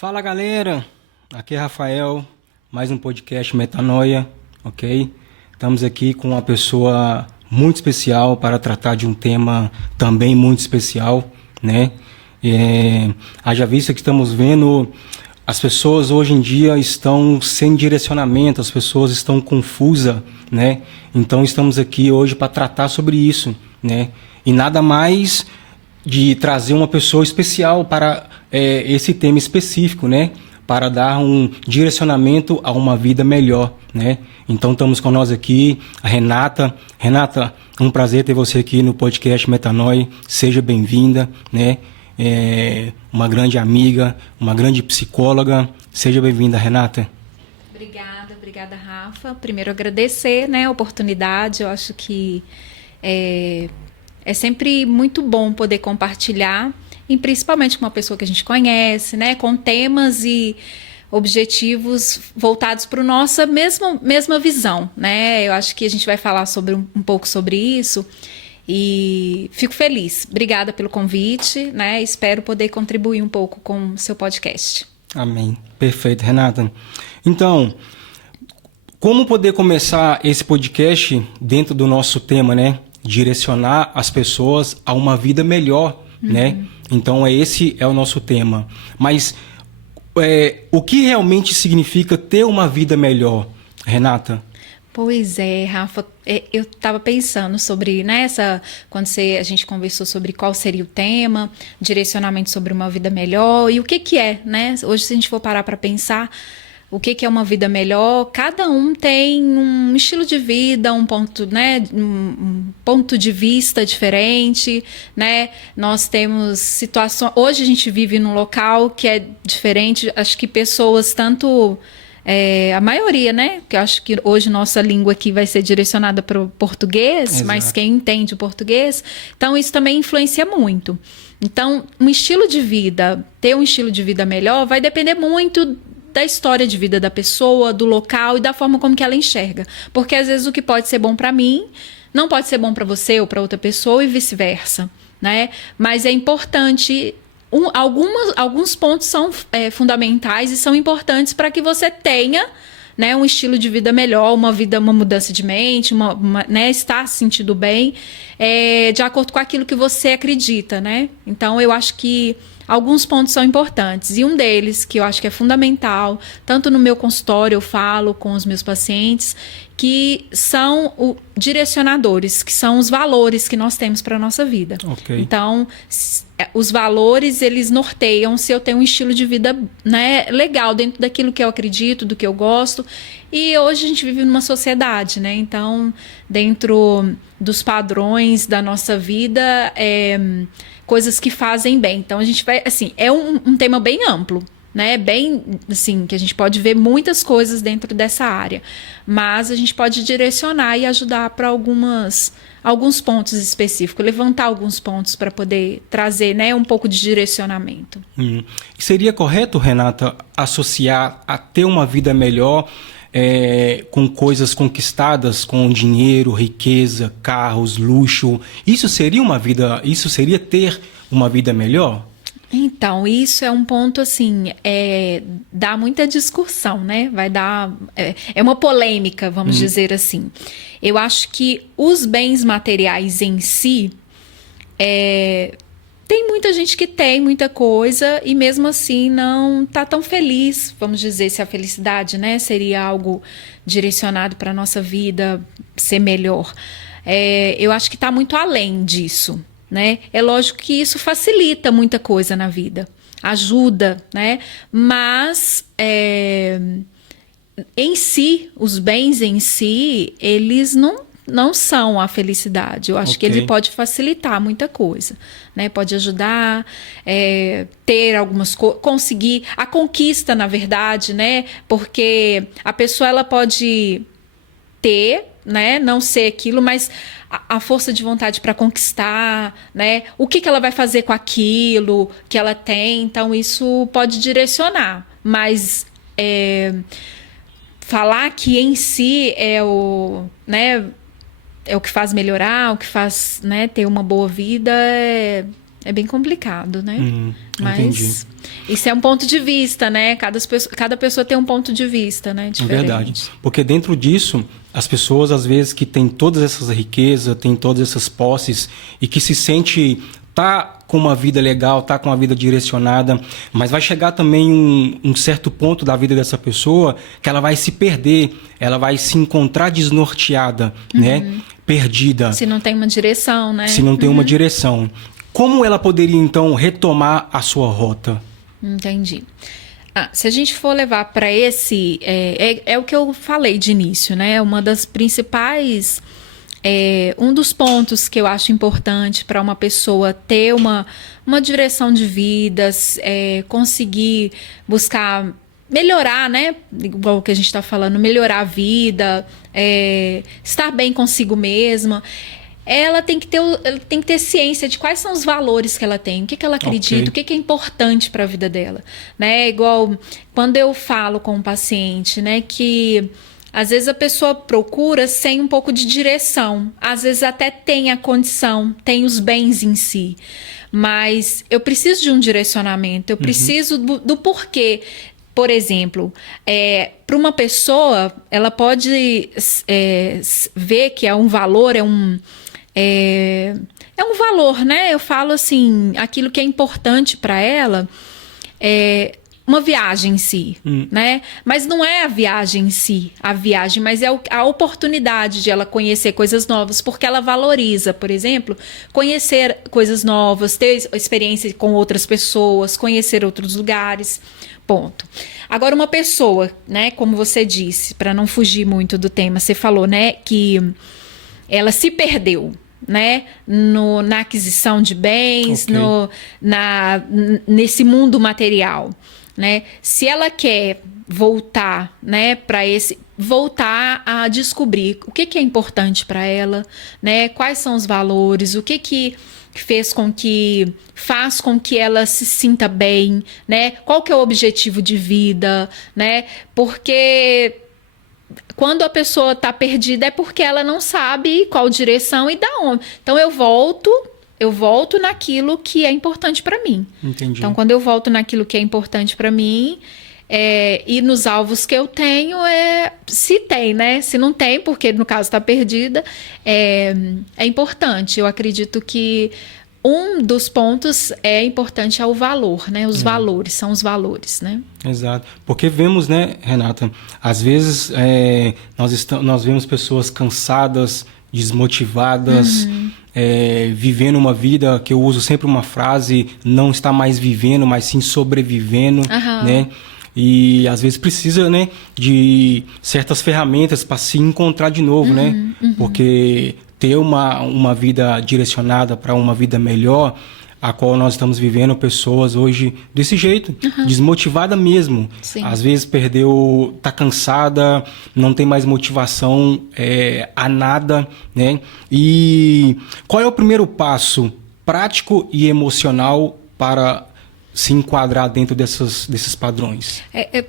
Fala galera, aqui é Rafael, mais um podcast Metanoia, ok? Estamos aqui com uma pessoa muito especial para tratar de um tema também muito especial, né? Haja vista que estamos vendo, as pessoas hoje em dia estão sem direcionamento, as pessoas estão confusas, né? Então estamos aqui hoje para tratar sobre isso, né? E nada mais de trazer uma pessoa especial para esse tema específico, né? Para dar um direcionamento a uma vida melhor, né? Então estamos com nós aqui, a Renata. Renata, um prazer ter você aqui no podcast Metanoia. Seja bem-vinda, né? Uma grande amiga, uma grande psicóloga. Seja bem-vinda, Renata. Obrigada, Rafa. Primeiro agradecer, né, a oportunidade. Eu acho que é sempre muito bom poder compartilhar, e principalmente com uma pessoa que a gente conhece, né, com temas e objetivos voltados para a nossa mesma visão, né? Eu acho que a gente vai falar um pouco sobre isso e fico feliz. Obrigada pelo convite, né? Espero poder contribuir um pouco com o seu podcast. Amém. Perfeito, Renata. Então, como poder começar esse podcast dentro do nosso tema, né? Direcionar as pessoas a uma vida melhor, né? Então, esse é o nosso tema. Mas o que realmente significa ter uma vida melhor, Renata? Pois é, Rafa, eu estava pensando sobre, quando a gente conversou sobre qual seria o tema, direcionamento sobre uma vida melhor e o que é, né? Hoje, se a gente for parar para pensar, o que é uma vida melhor? Cada um tem um estilo de vida, um ponto, né, um ponto de vista diferente, né? Nós temos situações. Hoje a gente vive num local que é diferente. Acho que pessoas tanto a maioria, né? Que eu acho que hoje nossa língua aqui vai ser direcionada para o português, exato, mas quem entende o português, então isso também influencia muito. Então, ter um estilo de vida melhor vai depender muito da história de vida da pessoa, do local e da forma como que ela enxerga. Porque às vezes o que pode ser bom para mim não pode ser bom para você ou para outra pessoa e vice-versa, né? Mas é importante, alguns pontos são fundamentais e são importantes para que você tenha, né, um estilo de vida melhor, uma mudança de mente, né, estar se sentindo bem, de acordo com aquilo que você acredita, né? Então eu acho que alguns pontos são importantes, e um deles, que eu acho que é fundamental, tanto no meu consultório eu falo com os meus pacientes, que são direcionadores, que são os valores que nós temos para a nossa vida. Okay. Então, os valores, eles norteiam se eu tenho um estilo de vida, né, legal, dentro daquilo que eu acredito, do que eu gosto. E hoje a gente vive numa sociedade, né? Então, dentro dos padrões da nossa vida, coisas que fazem bem. Então, a gente vai, assim, é um tema bem amplo, né? Bem, assim, que a gente pode ver muitas coisas dentro dessa área. Mas a gente pode direcionar e ajudar para alguns pontos específicos, levantar alguns pontos para poder trazer, né, um pouco de direcionamento. Seria correto, Renata, associar a ter uma vida melhor com coisas conquistadas, com dinheiro, riqueza, carros, luxo? Isso seria ter uma vida melhor? Então, isso é um ponto, assim, dá muita discussão, né? Vai dar... É uma polêmica, vamos dizer assim. Eu acho que os bens materiais em si... Tem muita gente que tem muita coisa e mesmo assim não está tão feliz, vamos dizer, se a felicidade, né, seria algo direcionado para a nossa vida ser melhor. Eu acho que está muito além disso, né? É lógico que isso facilita muita coisa na vida, ajuda, né? Mas em si, os bens em si, eles não são a felicidade. Eu acho que ele pode facilitar muita coisa, né? Pode ajudar, ter algumas coisas, conseguir a conquista, na verdade, né? Porque a pessoa ela pode ter, né? Não ser aquilo, mas a força de vontade para conquistar, né? O que ela vai fazer com aquilo que ela tem? Então isso pode direcionar, mas falar que em si né? É o que faz melhorar, o que faz, né, ter uma boa vida, É bem complicado, né? Entendi. Mas isso é um ponto de vista, né? Cada pessoa tem um ponto de vista, né? Diferente. É verdade. Porque dentro disso, as pessoas, às vezes, que têm todas essas riquezas, têm todas essas posses e que se sente tá com uma vida legal, tá com uma vida direcionada, mas vai chegar também um certo ponto da vida dessa pessoa que ela vai se perder, ela vai se encontrar desnorteada, né? Perdida. Se não tem uma direção, né? Se não tem uma direção. Como ela poderia, então, retomar a sua rota? Entendi. Se a gente for levar para esse... É o que eu falei de início, né? Uma das principais... um dos pontos que eu acho importante para uma pessoa ter uma direção de vida, conseguir buscar melhorar, né? Igual que a gente está falando, melhorar a vida, estar bem consigo mesma. Ela tem que ter ciência de quais são os valores que ela tem, o que ela acredita, o que é importante para a vida dela, né? Igual quando eu falo com um paciente, né, que às vezes a pessoa procura sem um pouco de direção, às vezes até tem a condição, tem os bens em si, mas eu preciso de um direcionamento, eu preciso do porquê. Por exemplo, para uma pessoa, ela pode ver que é um valor, é um valor, né? Eu falo assim, aquilo que é importante para ela uma viagem em si, né? Mas não é a viagem em si, mas é a oportunidade de ela conhecer coisas novas, porque ela valoriza, por exemplo, conhecer coisas novas, ter experiência com outras pessoas, conhecer outros lugares, ponto. Agora, uma pessoa, né, como você disse, para não fugir muito do tema, você falou, né, que ela se perdeu, né, na aquisição de bens, nesse mundo material, né? Se ela quer voltar, né, voltar a descobrir o que é importante para ela, né? Quais são os valores, o que faz com que ela se sinta bem, né? Qual que é o objetivo de vida, né? Porque quando a pessoa está perdida é porque ela não sabe qual direção e da onde. Então eu volto naquilo que é importante para mim. Entendi. Então, quando eu volto naquilo que é importante para mim, e nos alvos que eu tenho, se tem, né? Se não tem, porque no caso está perdida, é importante. Eu acredito que um dos pontos importante é o valor, né? Os valores, são os valores, né? Exato. Porque vemos, né, Renata, às vezes nós vemos pessoas cansadas, desmotivadas, vivendo uma vida que eu uso sempre uma frase, não está mais vivendo, mas sim sobrevivendo, né? E às vezes precisa, né, de certas ferramentas para se encontrar de novo, né? Porque ter uma vida direcionada para uma vida melhor, a qual nós estamos vivendo, pessoas hoje desse jeito, desmotivada mesmo. Sim. Às vezes tá cansada, não tem mais motivação a nada, né? E qual é o primeiro passo prático e emocional para se enquadrar dentro desses padrões?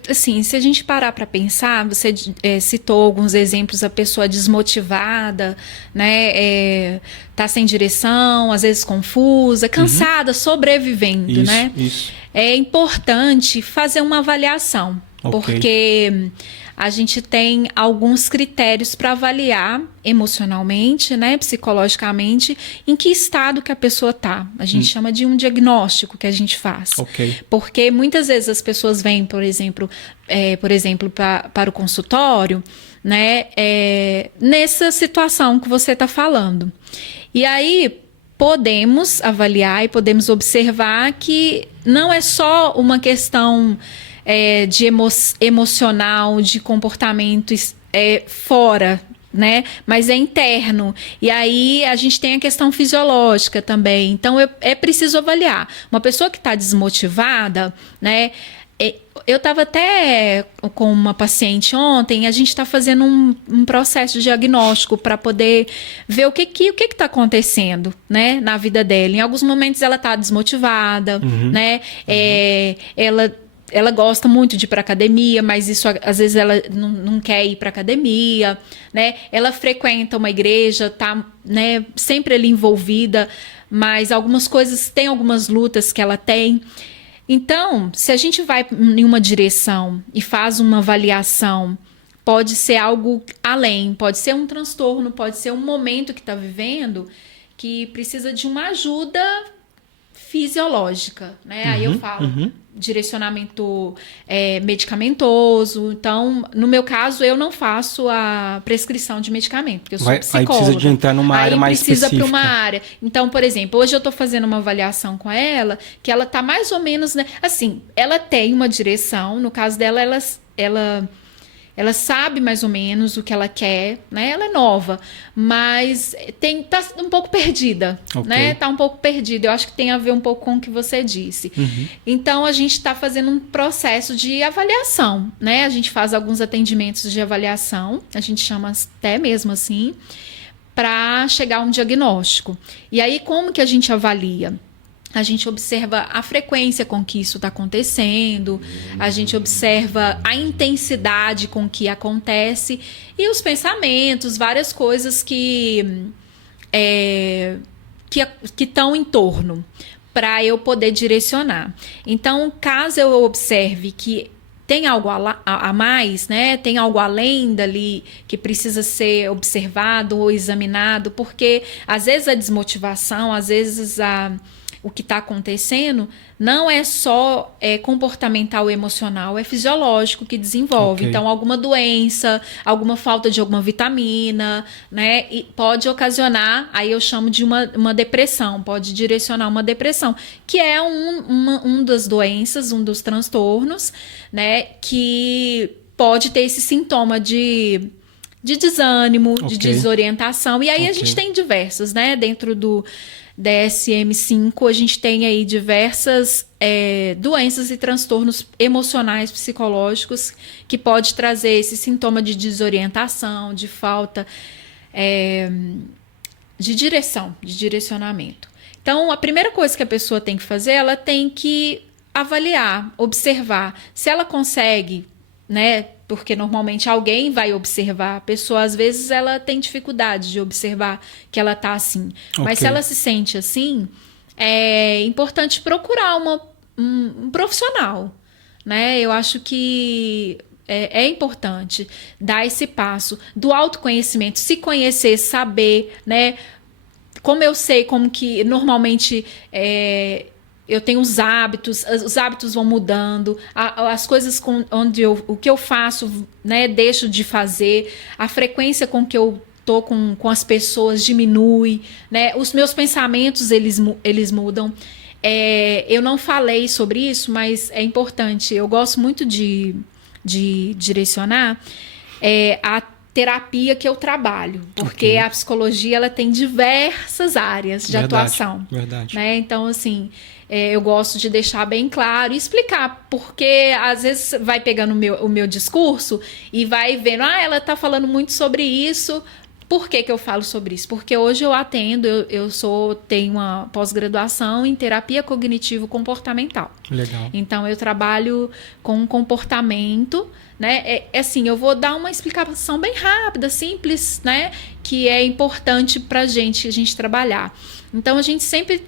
Assim, se a gente parar para pensar, você citou alguns exemplos, a pessoa desmotivada, né, tá sem direção, às vezes confusa, cansada, sobrevivendo, Isso, né? isso. É importante fazer uma avaliação, porque a gente tem alguns critérios para avaliar emocionalmente, né, psicologicamente, em que estado que a pessoa está. A gente chama de um diagnóstico que a gente faz. Porque muitas vezes as pessoas vêm, por exemplo, para o consultório, né, nessa situação que você está falando. E aí podemos avaliar e podemos observar que não é só uma questão de emocional, de comportamento fora, né? Mas é interno. E aí a gente tem a questão fisiológica também. Então é preciso avaliar. Uma pessoa que está desmotivada, né? Eu estava até com uma paciente ontem, a gente está fazendo um processo de diagnóstico para poder ver o que está acontecendo, né, na vida dela. Em alguns momentos ela está desmotivada, né? Ela gosta muito de ir para academia, mas isso às vezes ela não quer ir para academia, né? Ela frequenta uma igreja, tá, né, sempre ali envolvida, mas algumas coisas, tem algumas lutas que ela tem. Então, se a gente vai em uma direção e faz uma avaliação, pode ser algo além, pode ser um transtorno, pode ser um momento que está vivendo que precisa de uma ajuda fisiológica, né? Aí eu falo direcionamento medicamentoso. Então, no meu caso, eu não faço a prescrição de medicamento, porque eu sou psicóloga. Aí precisa de entrar numa área mais específica. Aí precisa para uma área. Então, por exemplo, hoje eu estou fazendo uma avaliação com ela, que ela está mais ou menos, né? Assim, ela tem uma direção, no caso dela, ela sabe mais ou menos o que ela quer, né? Ela é nova, mas tá um pouco perdida, né? Tá um pouco perdida. Eu acho que tem a ver um pouco com o que você disse. Então, a gente está fazendo um processo de avaliação, né? A gente faz alguns atendimentos de avaliação, a gente chama até mesmo assim, para chegar a um diagnóstico. E aí, como que a gente avalia? A gente observa a frequência com que isso está acontecendo, a gente observa a intensidade com que acontece e os pensamentos, várias coisas que estão em torno, para eu poder direcionar. Então, caso eu observe que tem algo a mais, né? Tem algo além dali que precisa ser observado ou examinado, porque às vezes a desmotivação, às vezes o que está acontecendo não é só comportamental e emocional, é fisiológico que desenvolve. Então, alguma doença, alguma falta de alguma vitamina, né? E pode ocasionar, aí eu chamo de uma depressão, pode direcionar uma depressão, que é um das doenças, um dos transtornos, né? Que pode ter esse sintoma de desânimo, de desorientação. E aí a gente tem diversos, né? Dentro do DSM-5, a gente tem aí diversas doenças e transtornos emocionais, psicológicos, que pode trazer esse sintoma de desorientação, de falta de direção, de direcionamento. Então, a primeira coisa que a pessoa tem que fazer, ela tem que avaliar, observar. Se ela consegue, né? Porque normalmente alguém vai observar. A pessoa, às vezes, ela tem dificuldade de observar que ela está assim. Mas se ela se sente assim, é importante procurar um profissional, né? Eu acho que é importante dar esse passo do autoconhecimento, se conhecer, saber, né? Como eu sei como que normalmente eu tenho os hábitos vão mudando, as coisas o que eu faço, né, deixo de fazer, a frequência com que eu tô com as pessoas diminui, né, os meus pensamentos eles mudam. Eu não falei sobre isso, mas é importante, eu gosto muito de direcionar a terapia que eu trabalho, porque a psicologia ela tem diversas áreas de atuação. Verdade. Né? Então, assim, eu gosto de deixar bem claro e explicar, porque às vezes vai pegando o meu discurso e vai vendo, ela está falando muito sobre isso. Por que eu falo sobre isso? Porque hoje eu atendo, tenho uma pós-graduação em terapia cognitivo-comportamental. Legal. Então, eu trabalho com comportamento, né? Assim, eu vou dar uma explicação bem rápida, simples, né? Que é importante pra gente, a gente trabalhar. Então, a gente sempre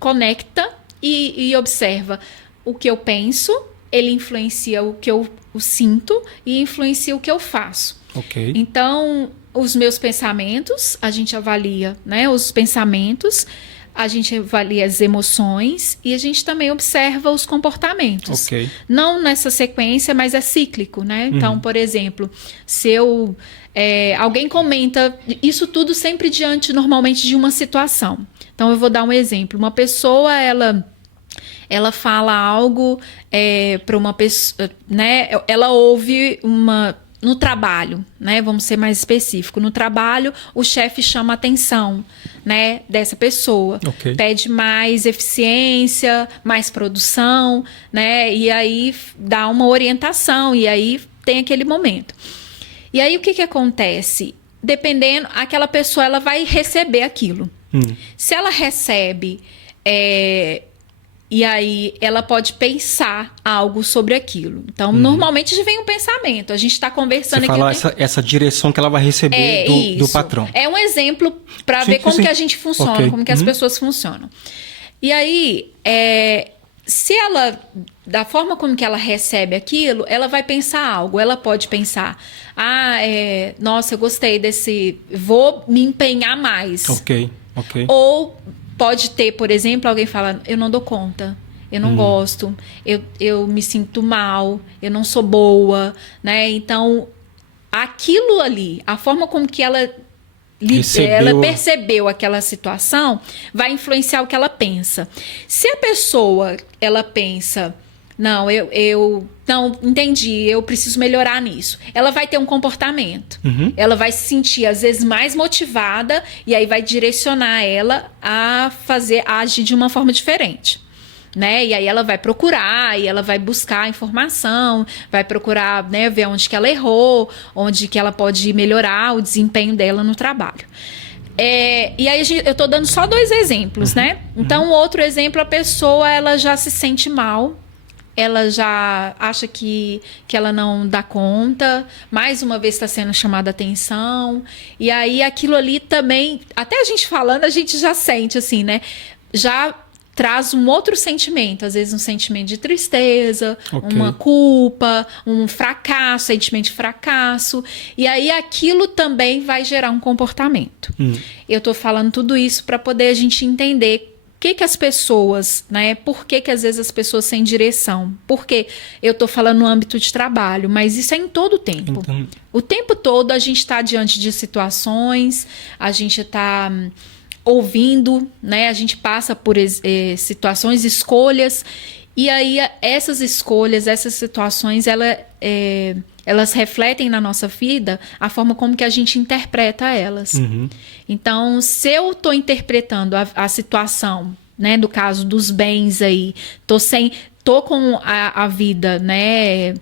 conecta e observa o que eu penso, ele influencia o que eu sinto e influencia o que eu faço. Então, os meus pensamentos, a gente avalia, né? Os pensamentos, a gente avalia as emoções e a gente também observa os comportamentos. Não nessa sequência, mas é cíclico, né? Então, por exemplo, se alguém comenta, isso tudo sempre diante, normalmente, de uma situação. Então, eu vou dar um exemplo. Uma pessoa, ela fala algo para uma pessoa, né? Ela ouve no trabalho, né? Vamos ser mais específico. No trabalho, o chefe chama a atenção, né, dessa pessoa. Pede mais eficiência, mais produção, né? E aí dá uma orientação, e aí tem aquele momento. E aí o que acontece? Dependendo, aquela pessoa ela vai receber aquilo. Se ela recebe E aí ela pode pensar algo sobre aquilo. Então, normalmente vem um pensamento. A gente está conversando Você aqui. fala essa direção que ela vai receber do patrão. É um exemplo para ver como que a gente funciona, okay. como que as pessoas funcionam. E aí, se ela, da forma como que ela recebe aquilo, ela vai pensar algo. Ela pode pensar, nossa, eu gostei desse, vou me empenhar mais. Ok. Ou pode ter, por exemplo, alguém fala, eu não dou conta, eu não gosto, eu me sinto mal, eu não sou boa, né? Então, aquilo ali, a forma como que ela percebeu aquela situação, vai influenciar o que ela pensa. Se a pessoa, ela pensa, não, eu não entendi, eu preciso melhorar nisso. Ela vai ter um comportamento. Ela vai se sentir, às vezes, mais motivada e aí vai direcionar ela a agir de uma forma diferente. Né? E aí ela vai procurar, e ela vai buscar informação, vai procurar, né, ver onde que ela errou, onde que ela pode melhorar o desempenho dela no trabalho. E aí eu estou dando só 2 exemplos, né? Então, outro exemplo, a pessoa ela já se sente mal, ela já acha que ela não dá conta, mais uma vez está sendo chamada a atenção, e aí aquilo ali também, até a gente falando, a gente já sente assim, né? Já traz um outro sentimento, às vezes um sentimento de tristeza, uma culpa, um fracasso, sentimento de fracasso, e aí aquilo também vai gerar um comportamento. Eu tô falando tudo isso para poder a gente entender que as pessoas, né, por que às vezes as pessoas sem direção, porque eu tô falando no âmbito de trabalho, mas isso é em todo o tempo. Então, o tempo todo a gente está diante de situações, a gente está ouvindo, né? A gente passa por situações, escolhas, e aí essas escolhas, essas situações, elas refletem na nossa vida a forma como que a gente interpreta elas. Então, se eu estou interpretando a situação, né, do caso dos bens aí, tô com a vida, né,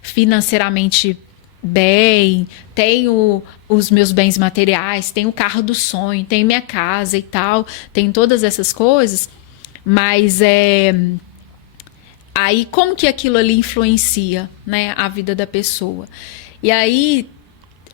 financeiramente bem, tenho os meus bens materiais, tenho o carro do sonho, tenho minha casa e tal, tenho todas essas coisas, mas aí como que aquilo ali influencia, né, a vida da pessoa? E aí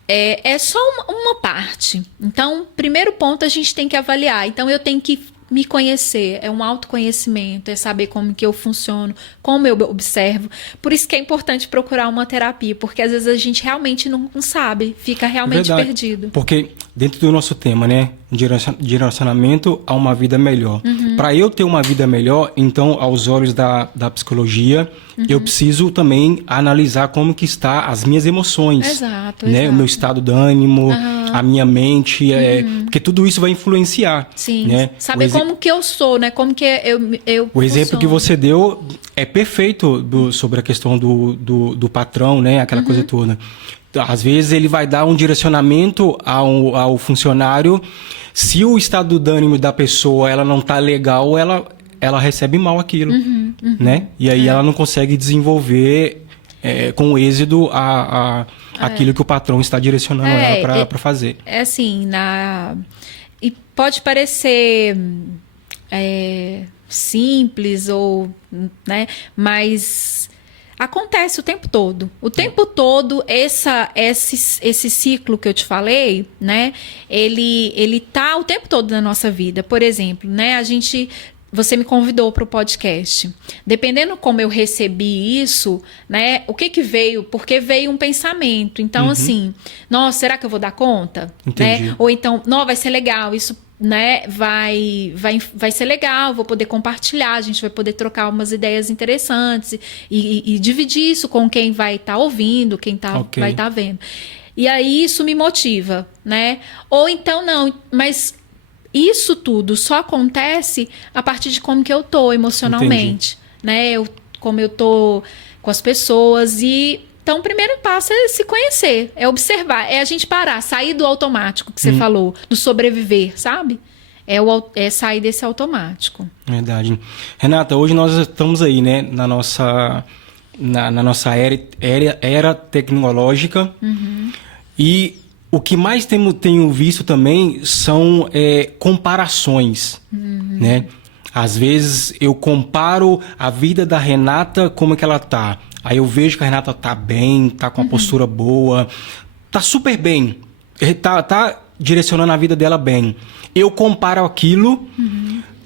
é só uma parte. Então, primeiro ponto a gente tem que avaliar. Então, eu tenho que me conhecer, é um autoconhecimento, é saber como que eu funciono, como eu observo. Por isso que é importante procurar uma terapia, porque às vezes a gente realmente não sabe, fica realmente perdido. Porque dentro do nosso tema, né, direcionamento a uma vida melhor. Para eu ter uma vida melhor, então, aos olhos da psicologia, eu preciso também analisar como que está as minhas emoções. Exato. O meu estado de ânimo, a minha mente, porque tudo isso vai influenciar. Sim, né? saber como que eu sou, né? Como que eu O exemplo que você deu é perfeito sobre a questão do patrão, né? Aquela coisa toda. Às vezes ele vai dar um direcionamento ao funcionário. Se o estado de ânimo da pessoa ela não está legal, ela recebe mal aquilo, né? E aí ela não consegue desenvolver com êxito aquilo que o patrão está direcionando ela para fazer. É assim, e pode parecer simples né? Mas acontece o tempo todo. O tempo todo, esse ciclo que eu te falei, né? Ele tá o tempo todo na nossa vida. Por exemplo, né? Você me convidou para o podcast. Dependendo como eu recebi isso, né? O que veio? Porque veio um pensamento. Então, assim, nossa, será que eu vou dar conta? Entendi. Né? Ou então, não, vai ser legal, isso, né? Vai ser legal, vou poder compartilhar, a gente vai poder trocar umas ideias interessantes e dividir isso com quem vai estar ouvindo, quem vai estar vendo. E aí isso me motiva, né? Ou então, não, mas isso tudo só acontece a partir de como que eu tô emocionalmente, né? Como eu tô com as pessoas. Então, o primeiro passo é se conhecer, é observar, é a gente parar, sair do automático que você falou, do sobreviver, sabe? É sair desse automático. Verdade. Renata, hoje nós estamos aí, né, na nossa era tecnológica, e o que mais tenho visto também são comparações, né? Às vezes eu comparo a vida da Renata, como é que ela tá. Aí eu vejo que a Renata tá bem, tá com uma postura boa, tá super bem, tá direcionando a vida dela bem. Eu comparo aquilo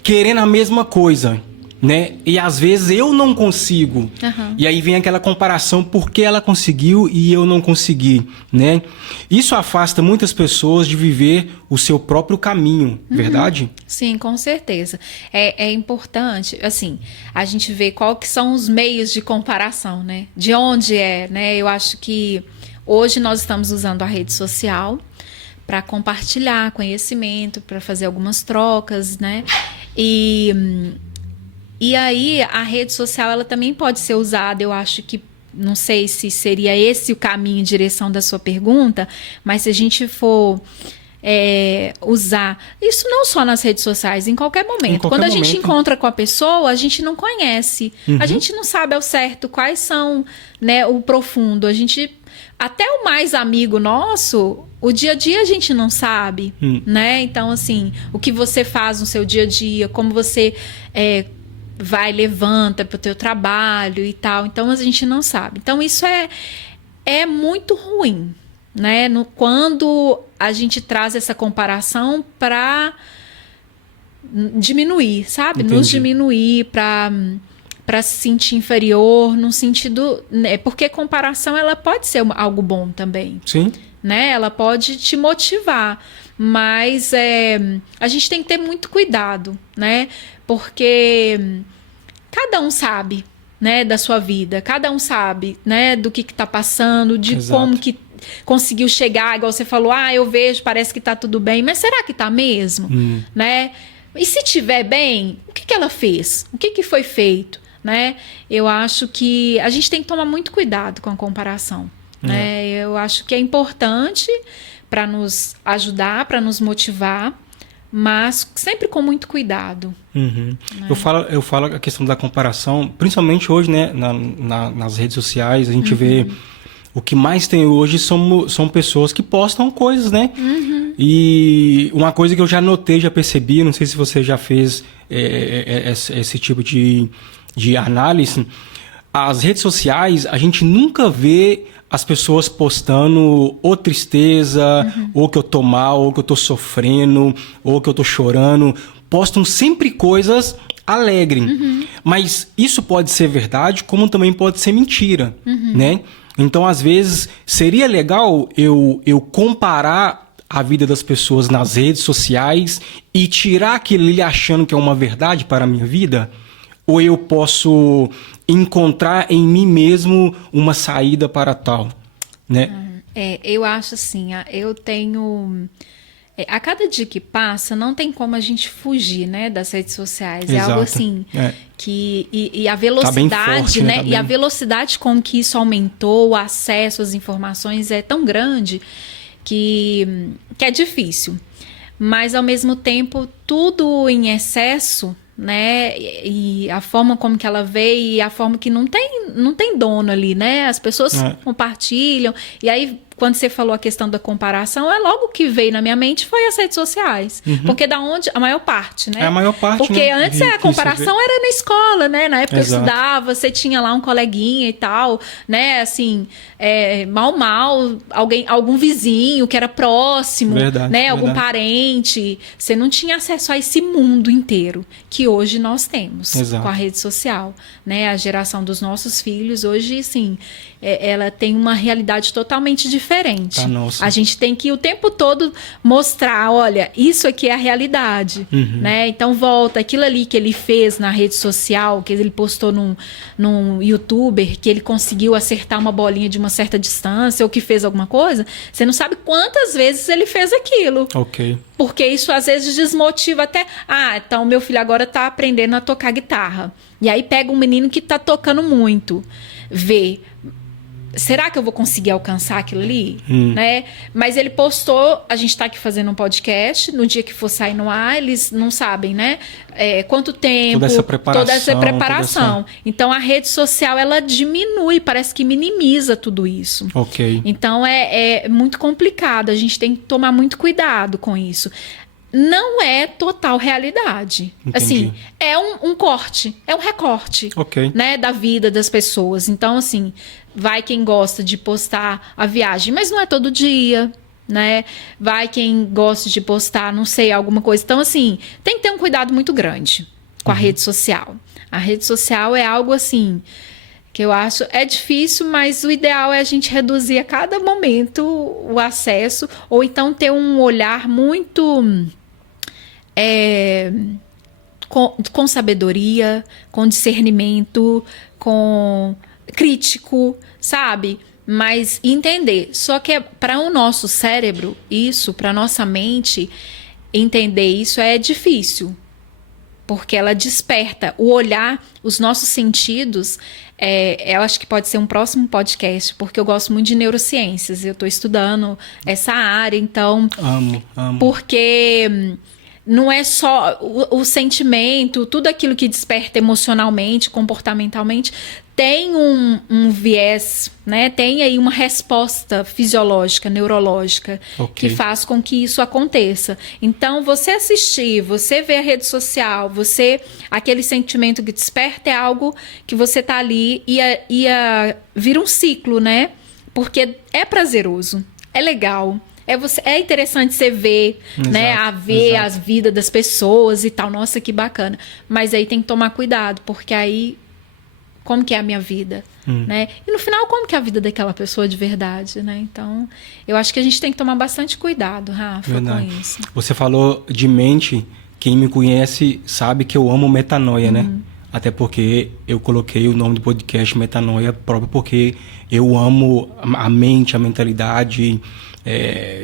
querendo a mesma coisa, né? E às vezes eu não consigo. E aí vem aquela comparação, por que ela conseguiu e eu não consegui, né? Isso afasta muitas pessoas de viver o seu próprio caminho, verdade? Sim, com certeza. É importante, assim, a gente ver qual que são os meios de comparação, né? De onde né? Eu acho que hoje nós estamos usando a rede social para compartilhar conhecimento, para fazer algumas trocas, né? E aí a rede social ela também pode ser usada, eu acho que, não sei se seria esse o caminho em direção da sua pergunta, mas se a gente for usar isso não só nas redes sociais, em qualquer momento. Quando a gente encontra com a pessoa, a gente não conhece, a gente não sabe ao certo quais são, né, o profundo. A gente, até o mais amigo nosso, o dia a dia a gente não sabe, né? Então, assim, o que você faz no seu dia a dia, como você vai, levanta para o teu trabalho e tal. Então, a gente não sabe. Então, isso é muito ruim, né? Quando a gente traz essa comparação para diminuir, sabe? Entendi. Nos diminuir, para se sentir inferior, no sentido, né? Porque comparação ela pode ser algo bom também. Sim. Né? Ela pode te motivar, mas a gente tem que ter muito cuidado, né? Porque cada um sabe, né, da sua vida, cada um sabe, né, do que está passando, de Exato. como que conseguiu chegar, igual você falou, eu vejo, parece que está tudo bem, mas será que está mesmo? Né? E se tiver bem, o que ela fez? O que foi feito? Né? Eu acho que a gente tem que tomar muito cuidado com a comparação. Né? Eu acho que é importante para nos ajudar, para nos motivar, mas sempre com muito cuidado. Né? Eu falo a questão da comparação, principalmente hoje, né, nas redes sociais, a gente vê o que mais tem hoje são pessoas que postam coisas, né? E uma coisa que eu já notei, já percebi, não sei se você já fez esse tipo de análise, as redes sociais, a gente nunca vê as pessoas postando ou tristeza, ou que eu tô mal, ou que eu tô sofrendo, ou que eu tô chorando. Postam sempre coisas alegres. Mas isso pode ser verdade, como também pode ser mentira, né? Então, às vezes, seria legal eu comparar a vida das pessoas nas redes sociais e tirar aquilo ali achando que é uma verdade para a minha vida? Ou eu posso encontrar em mim mesmo uma saída para tal, né? Eu acho assim, eu tenho... a cada dia que passa, não tem como a gente fugir, né, das redes sociais. Exato. É algo assim, e a velocidade, tá bem forte, né? E a velocidade com que isso aumentou, o acesso às informações é tão grande que é difícil. Mas, ao mesmo tempo, tudo em excesso, né, e a forma como que ela vê e a forma que não tem dono ali, né, as pessoas compartilham, e aí quando você falou a questão da comparação, logo que veio na minha mente foi as redes sociais, porque da onde, a maior parte, né, a maior parte, porque né, antes a comparação era na escola, né, na época Exato. eu estudava, você tinha lá um coleguinha e tal, né, assim, mal, algum vizinho que era próximo, Verdade, né, algum verdade. parente, você não tinha acesso a esse mundo inteiro que hoje nós temos. Exato. Com a rede social, né? A geração dos nossos filhos hoje, sim, ela tem uma realidade totalmente diferente. Nossa. A gente tem que o tempo todo mostrar, olha, isso aqui é a realidade, né? Então volta, aquilo ali que ele fez na rede social, que ele postou num youtuber, que ele conseguiu acertar uma bolinha de uma certa distância, ou que fez alguma coisa, você não sabe quantas vezes ele fez aquilo. Ok. Porque isso às vezes desmotiva até... então meu filho agora tá aprendendo a tocar guitarra. E aí pega um menino que tá tocando muito. Vê... Será que eu vou conseguir alcançar aquilo ali? Né? Mas ele postou, a gente está aqui fazendo um podcast, no dia que for sair no ar, eles não sabem, né? Quanto tempo, toda essa preparação. Então a rede social, ela diminui, parece que minimiza tudo isso. Ok. Então é muito complicado, a gente tem que tomar muito cuidado com isso. não é total realidade. Entendi. Assim, é um corte, é um recorte, Ok. né, da vida das pessoas. Então, assim, vai quem gosta de postar a viagem, mas não é todo dia, né? Vai quem gosta de postar, não sei, alguma coisa. Então, assim, tem que ter um cuidado muito grande com a rede social. A rede social é algo assim que eu acho é difícil, mas o ideal é a gente reduzir a cada momento o acesso, ou então ter um olhar muito com sabedoria, com discernimento, com crítico, sabe? Mas entender. Só que para o nosso cérebro, isso, para nossa mente, entender isso é difícil. Porque ela desperta o olhar, os nossos sentidos. Eu acho que pode ser um próximo podcast, porque eu gosto muito de neurociências. Eu estou estudando essa área, então. Amo. Porque não é só o sentimento, tudo aquilo que desperta emocionalmente, comportamentalmente, tem um viés, né? Tem aí uma resposta fisiológica, neurológica, Ok. que faz com que isso aconteça. Então, você assistir, você ver a rede social, aquele sentimento que desperta é algo que você tá ali e vira um ciclo, né? Porque é prazeroso, é legal. É interessante você ver, Exato, né? A ver exato. as vidas das pessoas e tal. Nossa, que bacana. Mas aí tem que tomar cuidado, porque aí como que é a minha vida, né? E no final, como que é a vida daquela pessoa de verdade, né? Então, eu acho que a gente tem que tomar bastante cuidado, Rafa, Verdade. com isso. Você falou de mente. Quem me conhece sabe que eu amo metanoia, né? Até porque eu coloquei o nome do podcast Metanoia próprio porque eu amo a mente, a mentalidade.